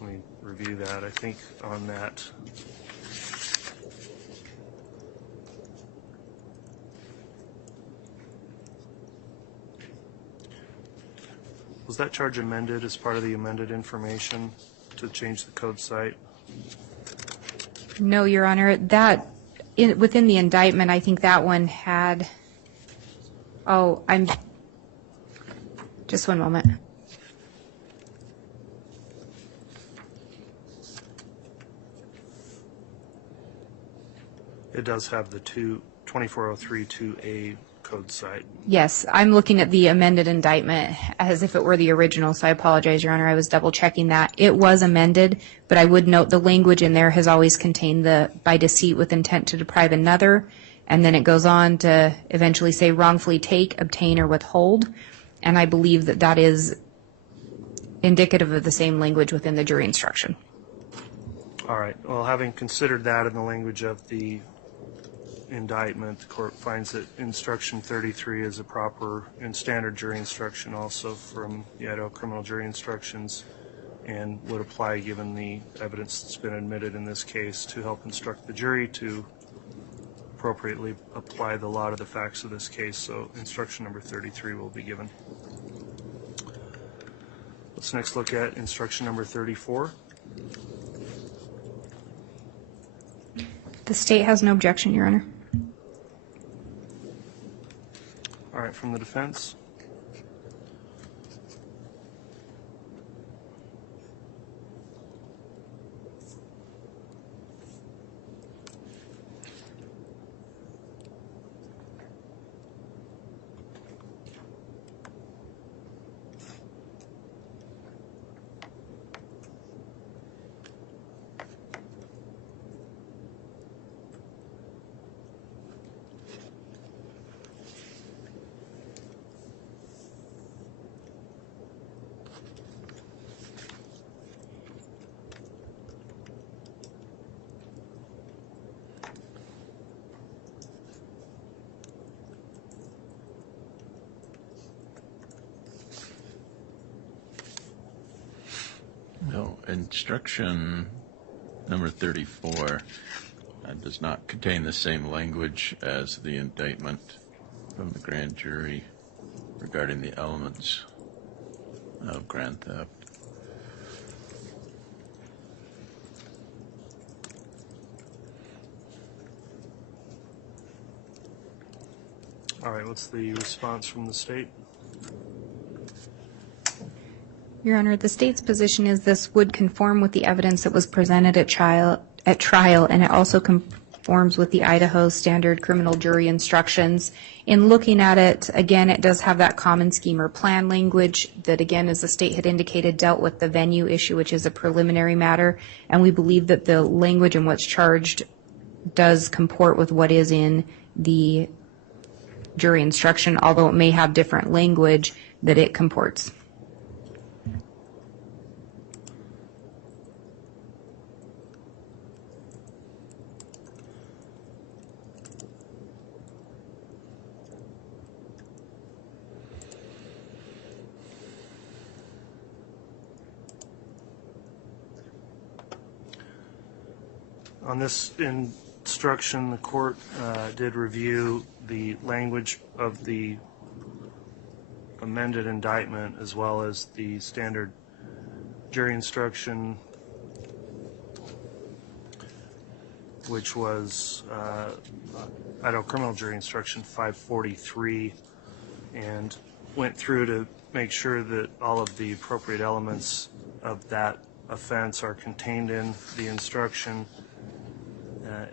Let me review that. I think on that. Was that charge amended as part of the amended information to change the code site? No, Your Honor. Within the indictment, I think that one had. Just one moment. It does have the 24032A code site. Yes, I'm looking at the amended indictment as if it were the original, so I apologize, Your Honor. I was double checking that. It was amended, but I would note the language in there has always contained the by deceit with intent to deprive another, and then it goes on to eventually say wrongfully take, obtain, or withhold, and I believe that that is indicative of the same language within the jury instruction. All right. Well, having considered that in the language of the indictment, the court finds that instruction 33 is a proper and standard jury instruction also from the Idaho criminal jury instructions and would apply given the evidence that's been admitted in this case to help instruct the jury to appropriately apply the law to the facts of this case. So instruction number 33 will be given. Let's next look at instruction number 34. The state has no objection, Your Honor. All right, from the defense. No, instruction number 34 does not contain the same language as the indictment from the grand jury regarding the elements of grand theft. All right, what's the response from the state? Your Honor, the state's position is this would conform with the evidence that was presented at trial, and it also conforms with the Idaho standard criminal jury instructions. In looking at it, again, it does have that common scheme or plan language that, again, as the state had indicated, dealt with the venue issue, which is a preliminary matter, and we believe that the language in what's charged does comport with what is in the jury instruction, although it may have different language that it comports. On this instruction, the court did review the language of the amended indictment as well as the standard jury instruction, which was Idaho Criminal Jury Instruction 543, and went through to make sure that all of the appropriate elements of that offense are contained in the instruction.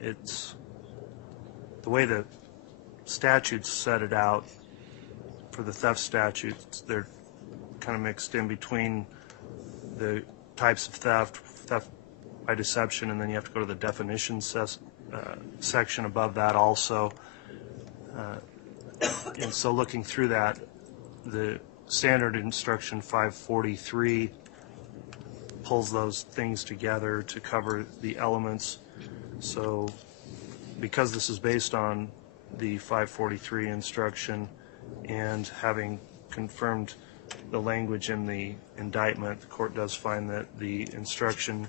It's the way the statutes set it out for the theft statutes. They're kind of mixed in between the types of theft by deception, and then you have to go to the definition section above that also. And so looking through that, the standard instruction 543 pulls those things together to cover the elements. So because this is based on the 543 instruction and having confirmed the language in the indictment, the court does find that the instruction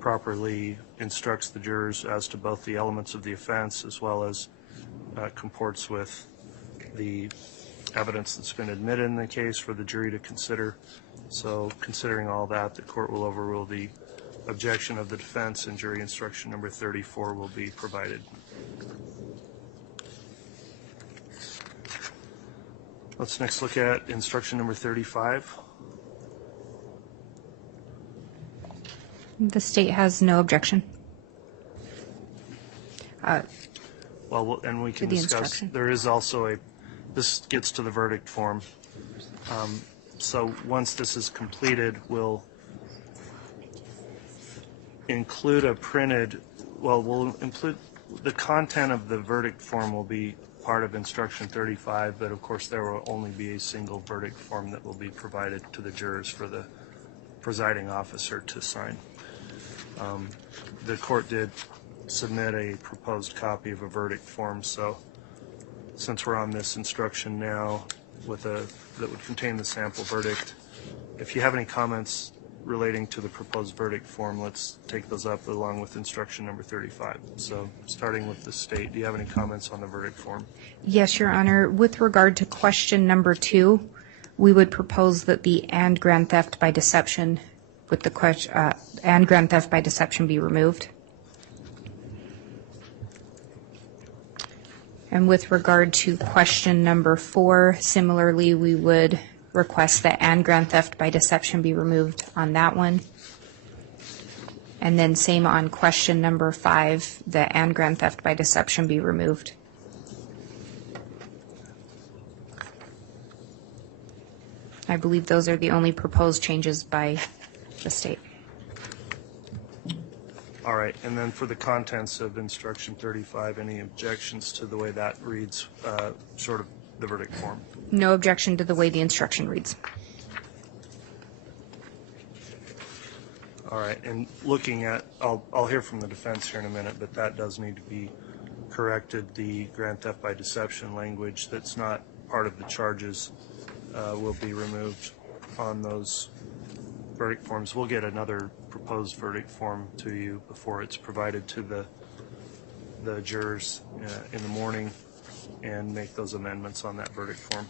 properly instructs the jurors as to both the elements of the offense as well as comports with the evidence that's been admitted in the case for the jury to consider. So considering all that, the court will overrule the objection of the defense, and jury instruction number 34 will be provided. Let's next look at instruction number 35. The state has no objection. Well, and we can the discuss, instruction. there is also this gets to the verdict form. So once this is completed, we'll include we'll include the content of the verdict form will be part of instruction 35, but of course there will only be a single verdict form that will be provided to the jurors for the presiding officer to sign. The court did submit a proposed copy of a verdict form, so since we're on this instruction now that would contain the sample verdict, if you have any comments relating to the proposed verdict form, let's take those up along with instruction number 35. So starting with the state, do you have any comments on the verdict form? Yes, Your Honor. With regard to question number 2, we would propose that the and grand theft by deception with the question and grand theft by deception be removed. And with regard to question number 4, similarly, we would request that and grand theft by deception be removed on that one. And then same on question number 5, the and grand theft by deception be removed. I believe those are the only proposed changes by the state. All right, and then for the contents of instruction 35, any objections to the way that reads, short of the verdict form? No objection to the way the instruction reads. All right, and looking at, I'll hear from the defense here in a minute, but that does need to be corrected. The grand theft by deception language that's not part of the charges will be removed on those verdict forms. We'll get another proposed verdict form to you before it's provided to the jurors in the morning, and make those amendments on that verdict form.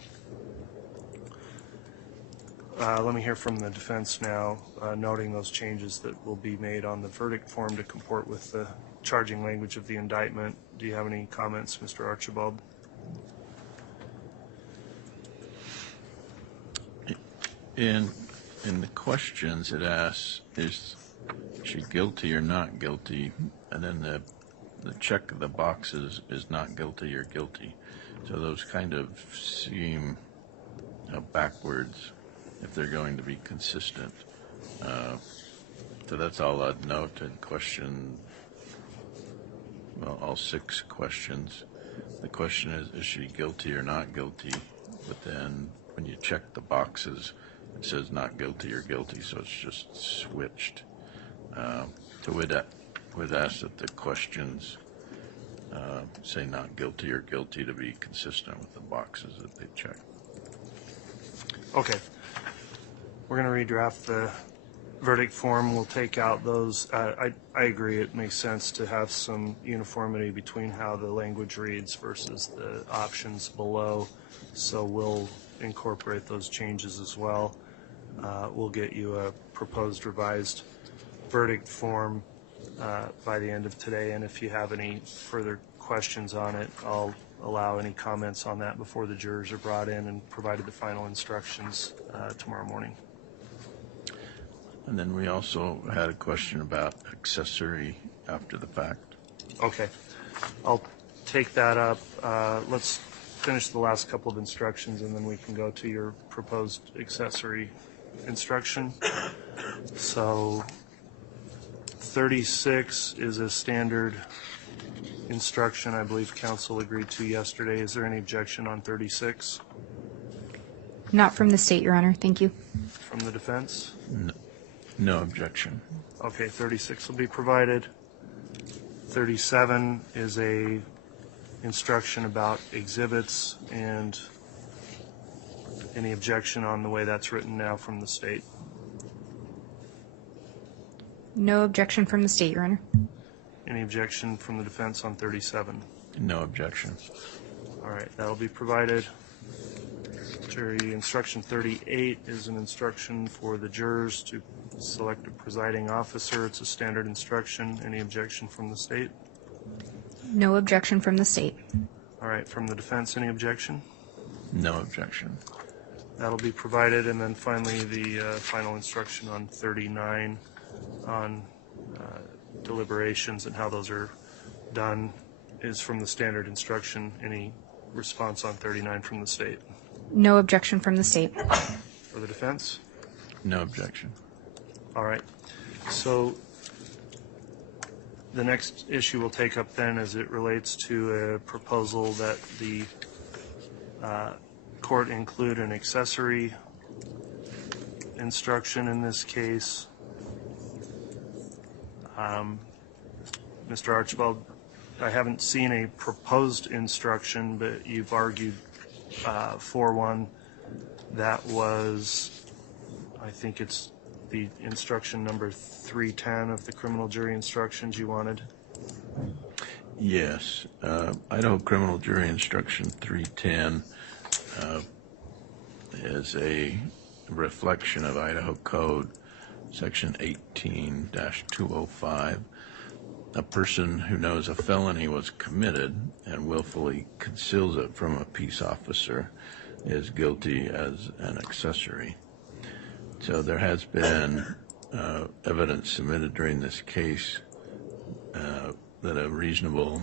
Let me hear from the defense now, noting those changes that will be made on the verdict form to comport with the charging language of the indictment. Do you have any comments, Mr. Archibald? In the questions, it asks, is she guilty or not guilty? And then the check of the boxes is not guilty or guilty. So those kind of seem backwards if they're going to be consistent. So that's all I'd note in question, well, all 6 questions. The question is she guilty or not guilty? But then when you check the boxes, it says not guilty or guilty, so it's just switched. So we'd ask that the questions say not guilty or guilty to be consistent with the boxes that they check. Okay. We're going to redraft the verdict form will take out those. I agree it makes sense to have some uniformity between how the language reads versus the options below. So we'll incorporate those changes as well. We'll get you a proposed revised verdict form by the end of today. And if you have any further questions on it, I'll allow any comments on that before the jurors are brought in and provided the final instructions tomorrow morning. And then we also had a question about accessory after the fact. Okay, I'll take that up. Let's finish the last couple of instructions and then we can go to your proposed accessory instruction. So 36 is a standard instruction I believe counsel agreed to yesterday. Is there any objection on 36? Not from the state, Your Honor. Thank you. From the defense? No objection. Okay, 36 will be provided. 37 is a instruction about exhibits, and any objection on the way that's written now from the state? No objection from the state, Your Honor. Any objection from the defense on 37? No objection. All right, that'll be provided. Jury instruction 38 is an instruction for the jurors to select a presiding officer. It's a standard instruction. Any objection from the state? No objection from the state. All right, from the defense, any objection? No objection. That'll be provided. And then finally, the final instruction on 39 on deliberations and how those are done is from the standard instruction. Any response on 39 from the state? No objection from the state. For the defense? No objection. All right. So the next issue we'll take up then as it relates to a proposal that the court include an accessory instruction in this case. Mr. Archibald, I haven't seen a proposed instruction, but you've argued for one that was, I think it's the instruction number 310 of the criminal jury instructions you wanted. Yes. Idaho Criminal Jury Instruction 310 is a reflection of Idaho Code Section 18-205. A person who knows a felony was committed and willfully conceals it from a peace officer is guilty as an accessory. So there has been evidence submitted during this case that a reasonable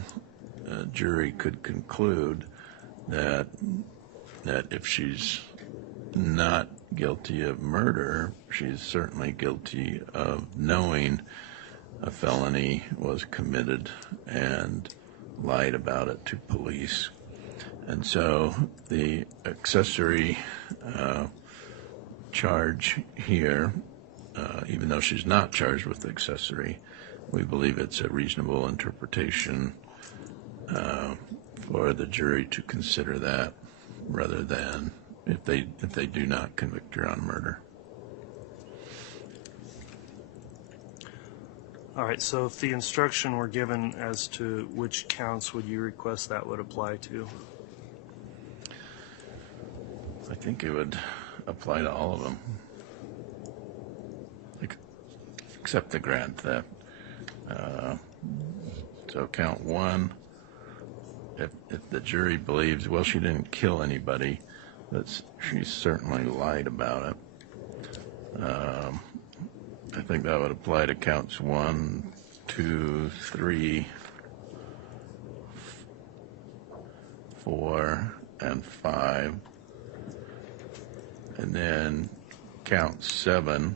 jury could conclude that if she's not guilty of murder, she's certainly guilty of knowing a felony was committed and lied about it to police. And so the accessory charge here, even though she's not charged with accessory, we believe it's a reasonable interpretation for the jury to consider that rather than if they do not convict her on murder. All right, so if the instruction were given as to which counts would you request that would apply to? I think it would apply to all of them, except the grand theft. So count one, if the jury believes, well, she didn't kill anybody, but she certainly lied about it. I think that would apply to counts 1, 2, 3, 4, and 5. And then count 7,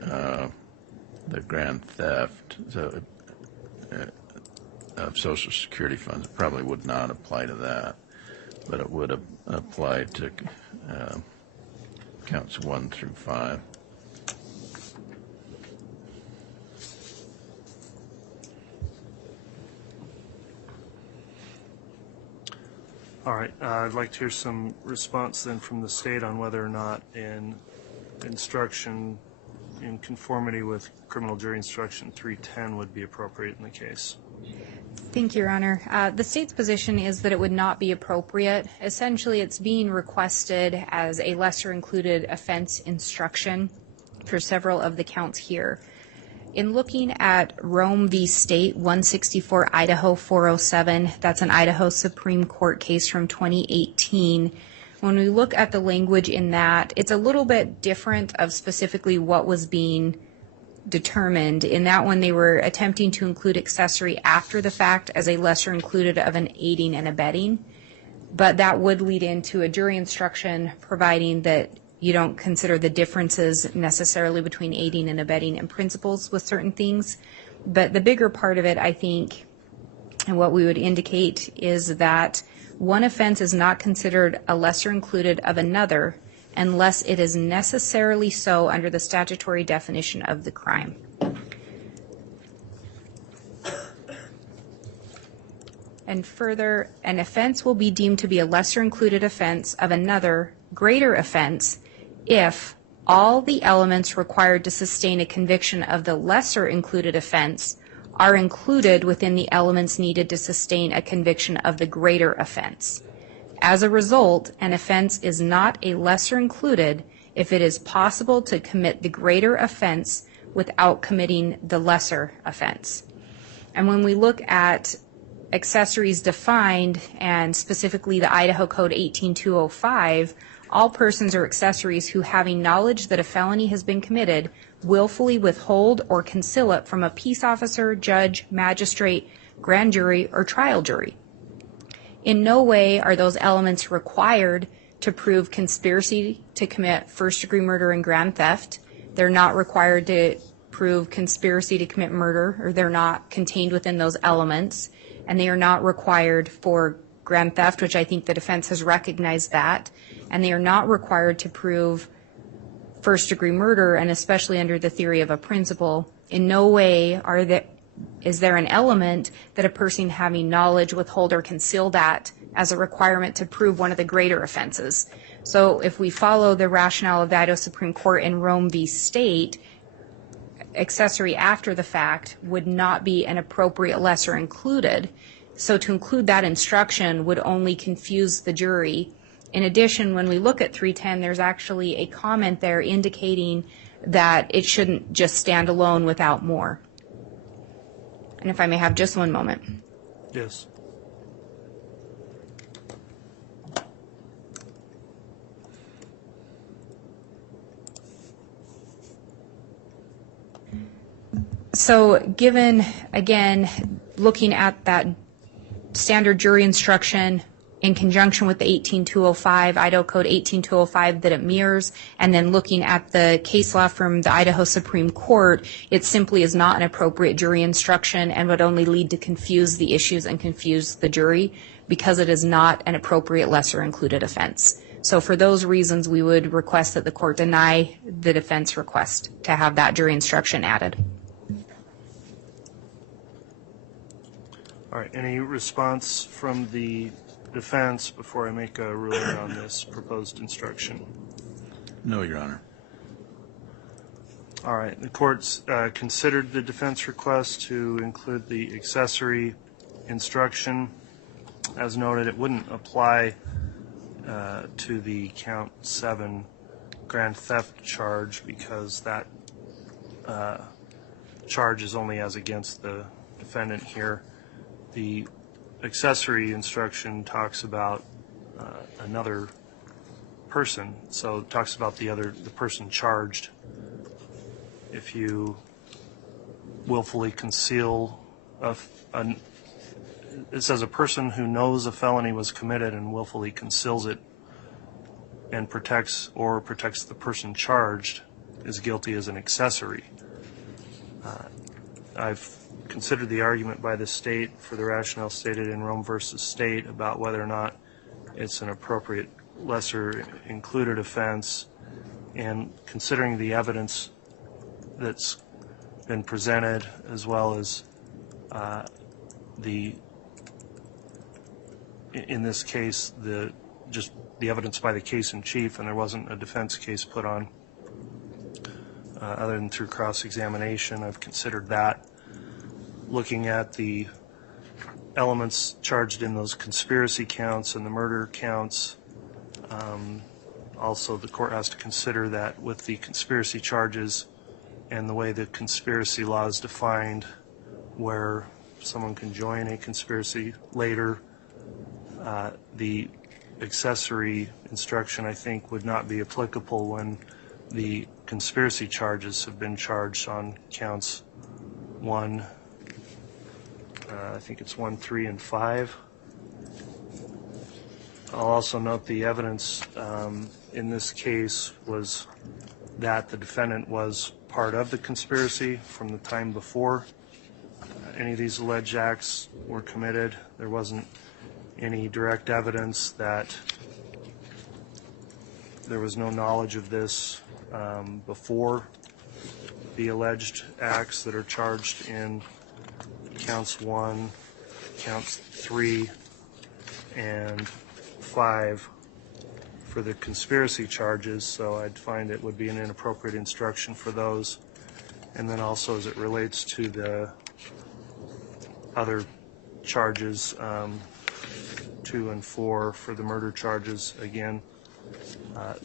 the grand theft of Social Security funds probably would not apply to that, but it would apply to counts 1 through 5. All right, I'd like to hear some response then from the state on whether or not in instruction in conformity with criminal jury instruction 310 would be appropriate in the case. Thank you, Your Honor. The state's position is that it would not be appropriate. Essentially, it's being requested as a lesser included offense instruction for several of the counts here. In looking at Rome v. State 164 Idaho 407, that's an Idaho Supreme Court case from 2018. When we look at the language in that, it's a little bit different of specifically what was being determined. In that one, they were attempting to include accessory after the fact as a lesser included of an aiding and abetting, but that would lead into a jury instruction providing that you don't consider the differences necessarily between aiding and abetting and principles with certain things. But the bigger part of it, I think, and what we would indicate is that one offense is not considered a lesser included of another unless it is necessarily so under the statutory definition of the crime. And further, an offense will be deemed to be a lesser included offense of another greater offense if all the elements required to sustain a conviction of the lesser included offense are included within the elements needed to sustain a conviction of the greater offense. As a result, an offense is not a lesser included if it is possible to commit the greater offense without committing the lesser offense. And when we look at accessories defined, and specifically the Idaho Code 18205, all persons or accessories who, having knowledge that a felony has been committed, willfully withhold or conceal it from a peace officer, judge, magistrate, grand jury, or trial jury. In no way are those elements required to prove conspiracy to commit first-degree murder and grand theft. They're not required to prove conspiracy to commit murder, or they're not contained within those elements, and they are not required for grand theft, which I think the defense has recognized that, and they are not required to prove first-degree murder, and especially under the theory of a principle. In no way is there an element that a person having knowledge, withhold, or conceal that as a requirement to prove one of the greater offenses. So if we follow the rationale of the Idaho Supreme Court in Rome v. State, accessory after the fact would not be an appropriate lesser included. So to include that instruction would only confuse the jury. In addition, when we look at 310, there's actually a comment there indicating that it shouldn't just stand alone without more. And if I may have just one moment. Yes. So given, again, looking at that standard jury instruction in conjunction with the 18205, Idaho Code 18205 that it mirrors, and then looking at the case law from the Idaho Supreme Court, it simply is not an appropriate jury instruction and would only lead to confuse the issues and confuse the jury because it is not an appropriate lesser included offense. So for those reasons, we would request that the court deny the defense request to have that jury instruction added. All right, any response from the defense before I make a ruling on this proposed instruction? No, Your Honor. All right, the court's considered the defense request to include the accessory instruction. As noted, it wouldn't apply to the count 7 grand theft charge because that charge is only as against the defendant here. The accessory instruction talks about another person, so it talks about the person charged. If you willfully conceal it says a person who knows a felony was committed and willfully conceals it and protects the person charged is guilty as an accessory. I've considered the argument by the state for the rationale stated in Rome versus State about whether or not it's an appropriate lesser included offense, and considering the evidence that's been presented as well as in this case just the evidence by the case in chief, and there wasn't a defense case put on. other than through cross-examination. I've considered that. Looking at the elements charged in those conspiracy counts and the murder counts, also the court has to consider that with the conspiracy charges and the way the conspiracy law is defined, where someone can join a conspiracy later, the accessory instruction, I think, would not be applicable when the conspiracy charges have been charged on counts 1, I think it's 1, 3, and 5. I'll also note the evidence in this case was that the defendant was part of the conspiracy from the time before any of these alleged acts were committed. There wasn't any direct evidence that there was no knowledge of this before the alleged acts that are charged in counts 1, counts 3, and 5 for the conspiracy charges, so I'd find it would be an inappropriate instruction for those. And then also as it relates to the other charges, 2 and 4 for the murder charges, again,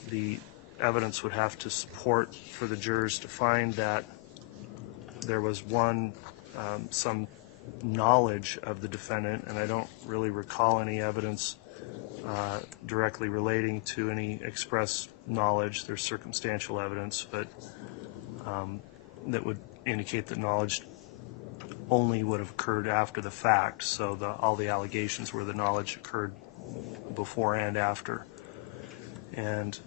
the evidence would have to support for the jurors to find that there was some knowledge of the defendant, and I don't really recall any evidence directly relating to any express knowledge. There's circumstantial evidence, but that would indicate that knowledge only would have occurred after the fact, so all the allegations were the knowledge occurred before and after. And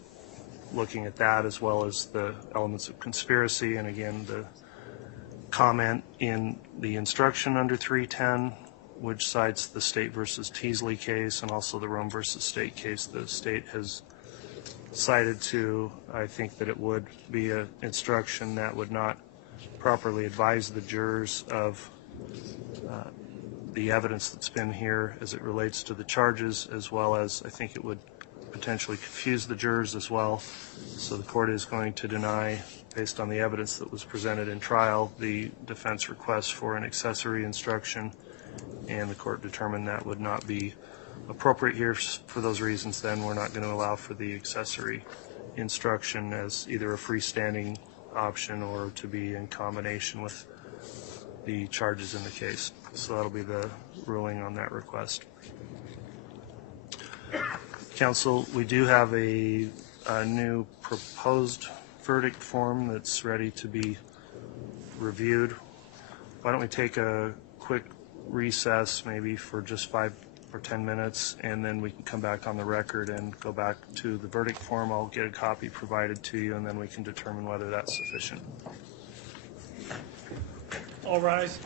looking at that as well as the elements of conspiracy, and again the comment in the instruction under 310, which cites the State versus Teasley case and also the Rome versus State case the state has cited to, I think that it would be an instruction that would not properly advise the jurors of the evidence that's been here as it relates to the charges, as well as I think it would potentially confuse the jurors as well. So the court is going to deny, based on the evidence that was presented in trial, the defense request for an accessory instruction, and the court determined that would not be appropriate here. For those reasons, then we're not going to allow for the accessory instruction as either a freestanding option or to be in combination with the charges in the case. So that'll be the ruling on that request. Counsel, we do have a new proposed verdict form that's ready to be reviewed. Why don't we take a quick recess, maybe for just 5 or 10 minutes, and then we can come back on the record and go back to the verdict form. I'll get a copy provided to you, and then we can determine whether that's sufficient. All rise.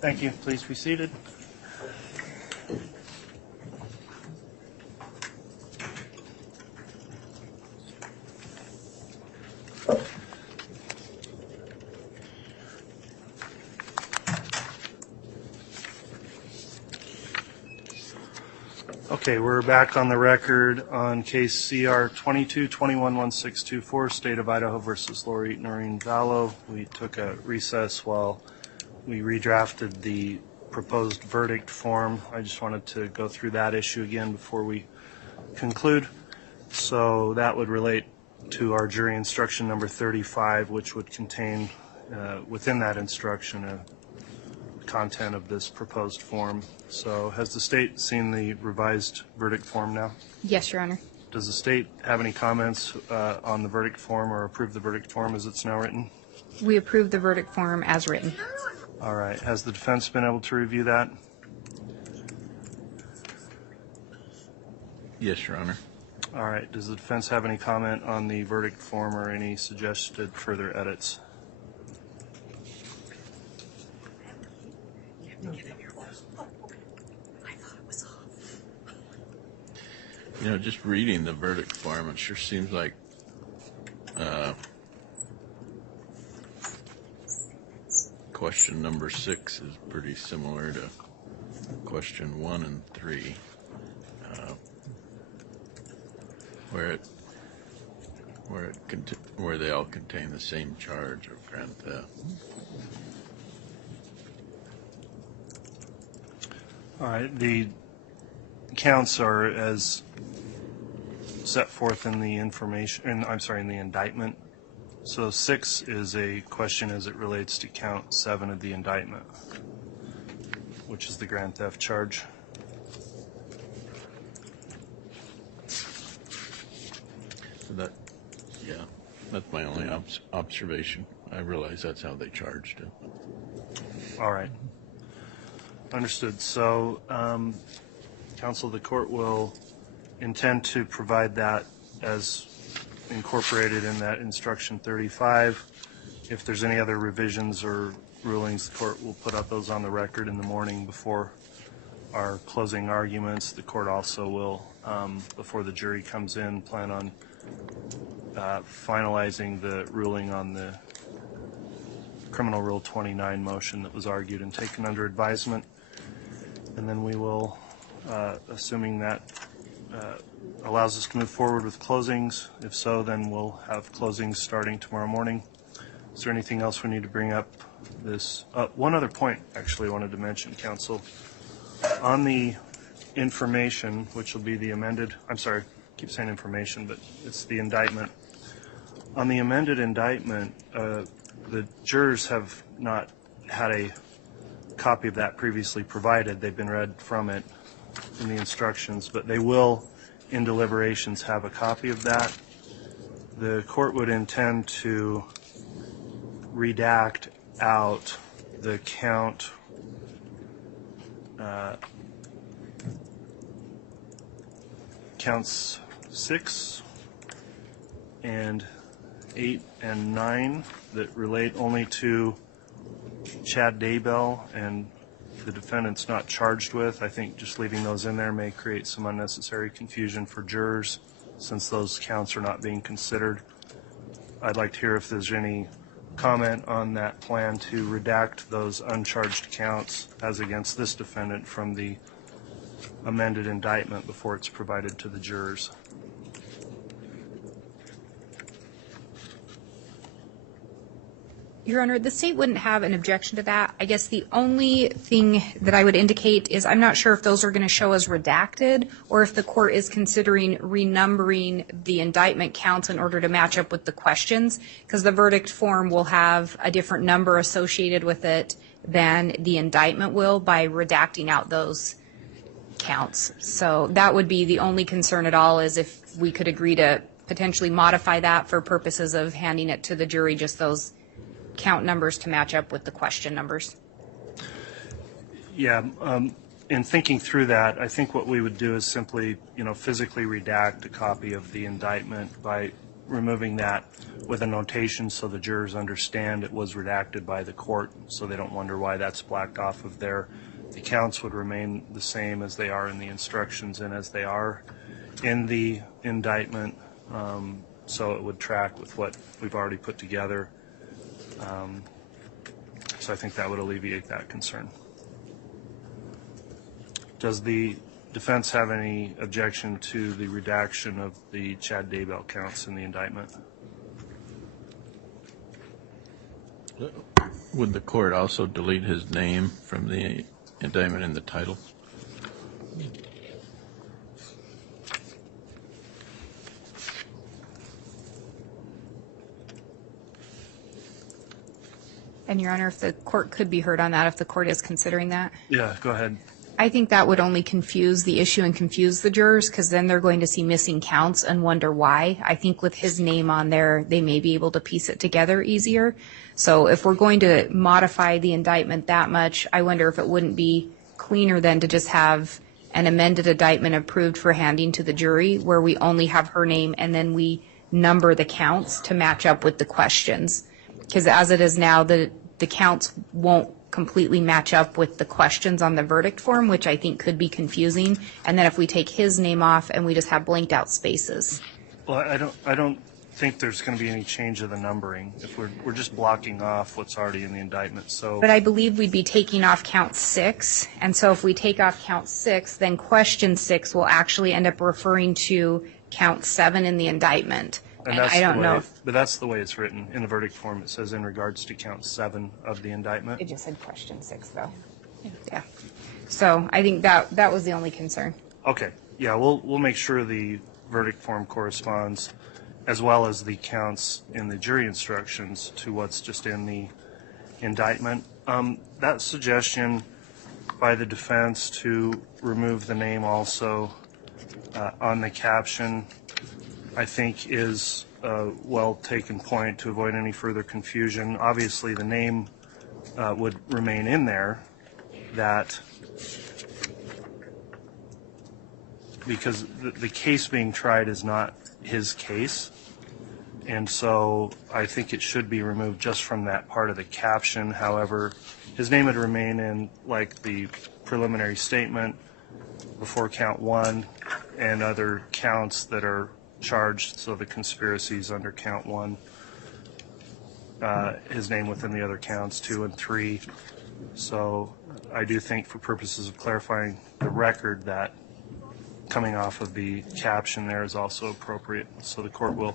Thank you. Please be seated. Okay, we're back on the record on case CR 22-21-1624, State of Idaho versus Lori Vallow. We took a recess while we redrafted the proposed verdict form. I just wanted to go through that issue again before we conclude. So that would relate to our jury instruction number 35, which would contain within that instruction a content of this proposed form. So has the state seen the revised verdict form now? Yes, Your Honor. Does the state have any comments on the verdict form or approve the verdict form as it's now written? We approve the verdict form as written. All right. Has the defense been able to review that? Yes, Your Honor. All right. Does the defense have any comment on the verdict form or any suggested further edits? You know, just reading the verdict form, it sure seems like question number 6 is pretty similar to question 1 and 3, where they all contain the same charge of grand theft. All right, the counts are as set forth in the in the indictment. So 6 is a question as it relates to count 7 of the indictment, which is the grand theft charge. So that's my only observation. I realize that's how they charged it. All right. Understood. So, counsel, the court will intend to provide that as incorporated in that instruction 35. If there's any other revisions or rulings, the court will put out those on the record in the morning before our closing arguments. The court also will, before the jury comes in, plan on finalizing the ruling on the Criminal Rule 29 motion that was argued and taken under advisement. And then we will, assuming that allows us to move forward with closings. If so, then we'll have closings starting tomorrow morning. Is there anything else we need to bring up? One other point, actually, I wanted to mention, counsel. On the information, which will be the amended, I'm sorry, I keep saying information, but it's the indictment. On the amended indictment, the jurors have not had a copy of that previously provided. They've been read from it in the instructions, but they will, in deliberations, have a copy of that. The court would intend to redact out the counts 6 and 8 and 9 that relate only to Chad Daybell and the defendant's not charged with. I think just leaving those in there may create some unnecessary confusion for jurors since those counts are not being considered. I'd like to hear if there's any comment on that plan to redact those uncharged counts as against this defendant from the amended indictment before it's provided to the jurors. Your Honor, the state wouldn't have an objection to that. I guess the only thing that I would indicate is I'm not sure if those are going to show as redacted or if the court is considering renumbering the indictment counts in order to match up with the questions, because the verdict form will have a different number associated with it than the indictment will by redacting out those counts. So that would be the only concern at all, is if we could agree to potentially modify that for purposes of handing it to the jury, just those count numbers to match up with the question numbers. Yeah, in thinking through that, I think what we would do is simply, physically redact a copy of the indictment by removing that with a notation so the jurors understand it was redacted by the court, so they don't wonder why that's blacked off of there. The counts would remain the same as they are in the instructions and as they are in the indictment, so it would track with what we've already put together. So I think that would alleviate that concern. Does the defense have any objection to the redaction of the Chad Daybell counts in the indictment? Would the court also delete his name from the indictment in the title? And Your Honor, if the court could be heard on that, if the court is considering that. Yeah, go ahead. I think that would only confuse the issue and confuse the jurors, because then they're going to see missing counts and wonder why. I think with his name on there, they may be able to piece it together easier. So if we're going to modify the indictment that much, I wonder if it wouldn't be cleaner then to just have an amended indictment approved for handing to the jury where we only have her name and then we number the counts to match up with the questions. Because as it is now, the counts won't completely match up with the questions on the verdict form, which I think could be confusing. And then if we take his name off and we just have blanked out spaces. Well, I don't think there's going to be any change of the numbering if we're just blocking off what's already in the indictment. So, But I believe we'd be taking off count 6, and so if we take off count 6, then question 6 will actually end up referring to count 7 in the indictment. And that's I don't the know. way, but that's the way it's written in the verdict form. It says in regards to count 7 of the indictment. It just said question 6, though. Yeah. So I think that was the only concern. Okay. Yeah, we'll make sure the verdict form corresponds, as well as the counts in the jury instructions, to what's just in the indictment. That suggestion by the defense to remove the name also on the caption, I think, is a well-taken point to avoid any further confusion. Obviously, the name would remain in there, that because the case being tried is not his case, and so I think it should be removed just from that part of the caption. However, his name would remain in, like, the preliminary statement before count 1 and other counts that are charged, so the conspiracies under count 1, his name within the other counts 2 and 3. So I do think, for purposes of clarifying the record, that coming off of the caption there is also appropriate. So the court will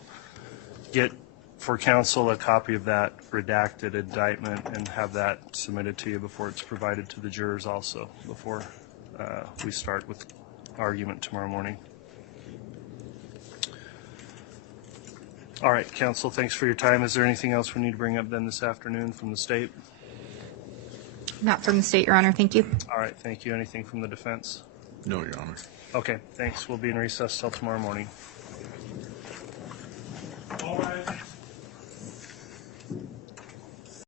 get for counsel a copy of that redacted indictment and have that submitted to you before it's provided to the jurors also, before we start with argument tomorrow morning. All right, counsel, thanks for your time. Is there anything else we need to bring up then this afternoon from the state? Not from the state, Your Honor. Thank you. All right, thank you. Anything from the defense? No, Your Honor. Okay, thanks. We'll be in recess till tomorrow morning.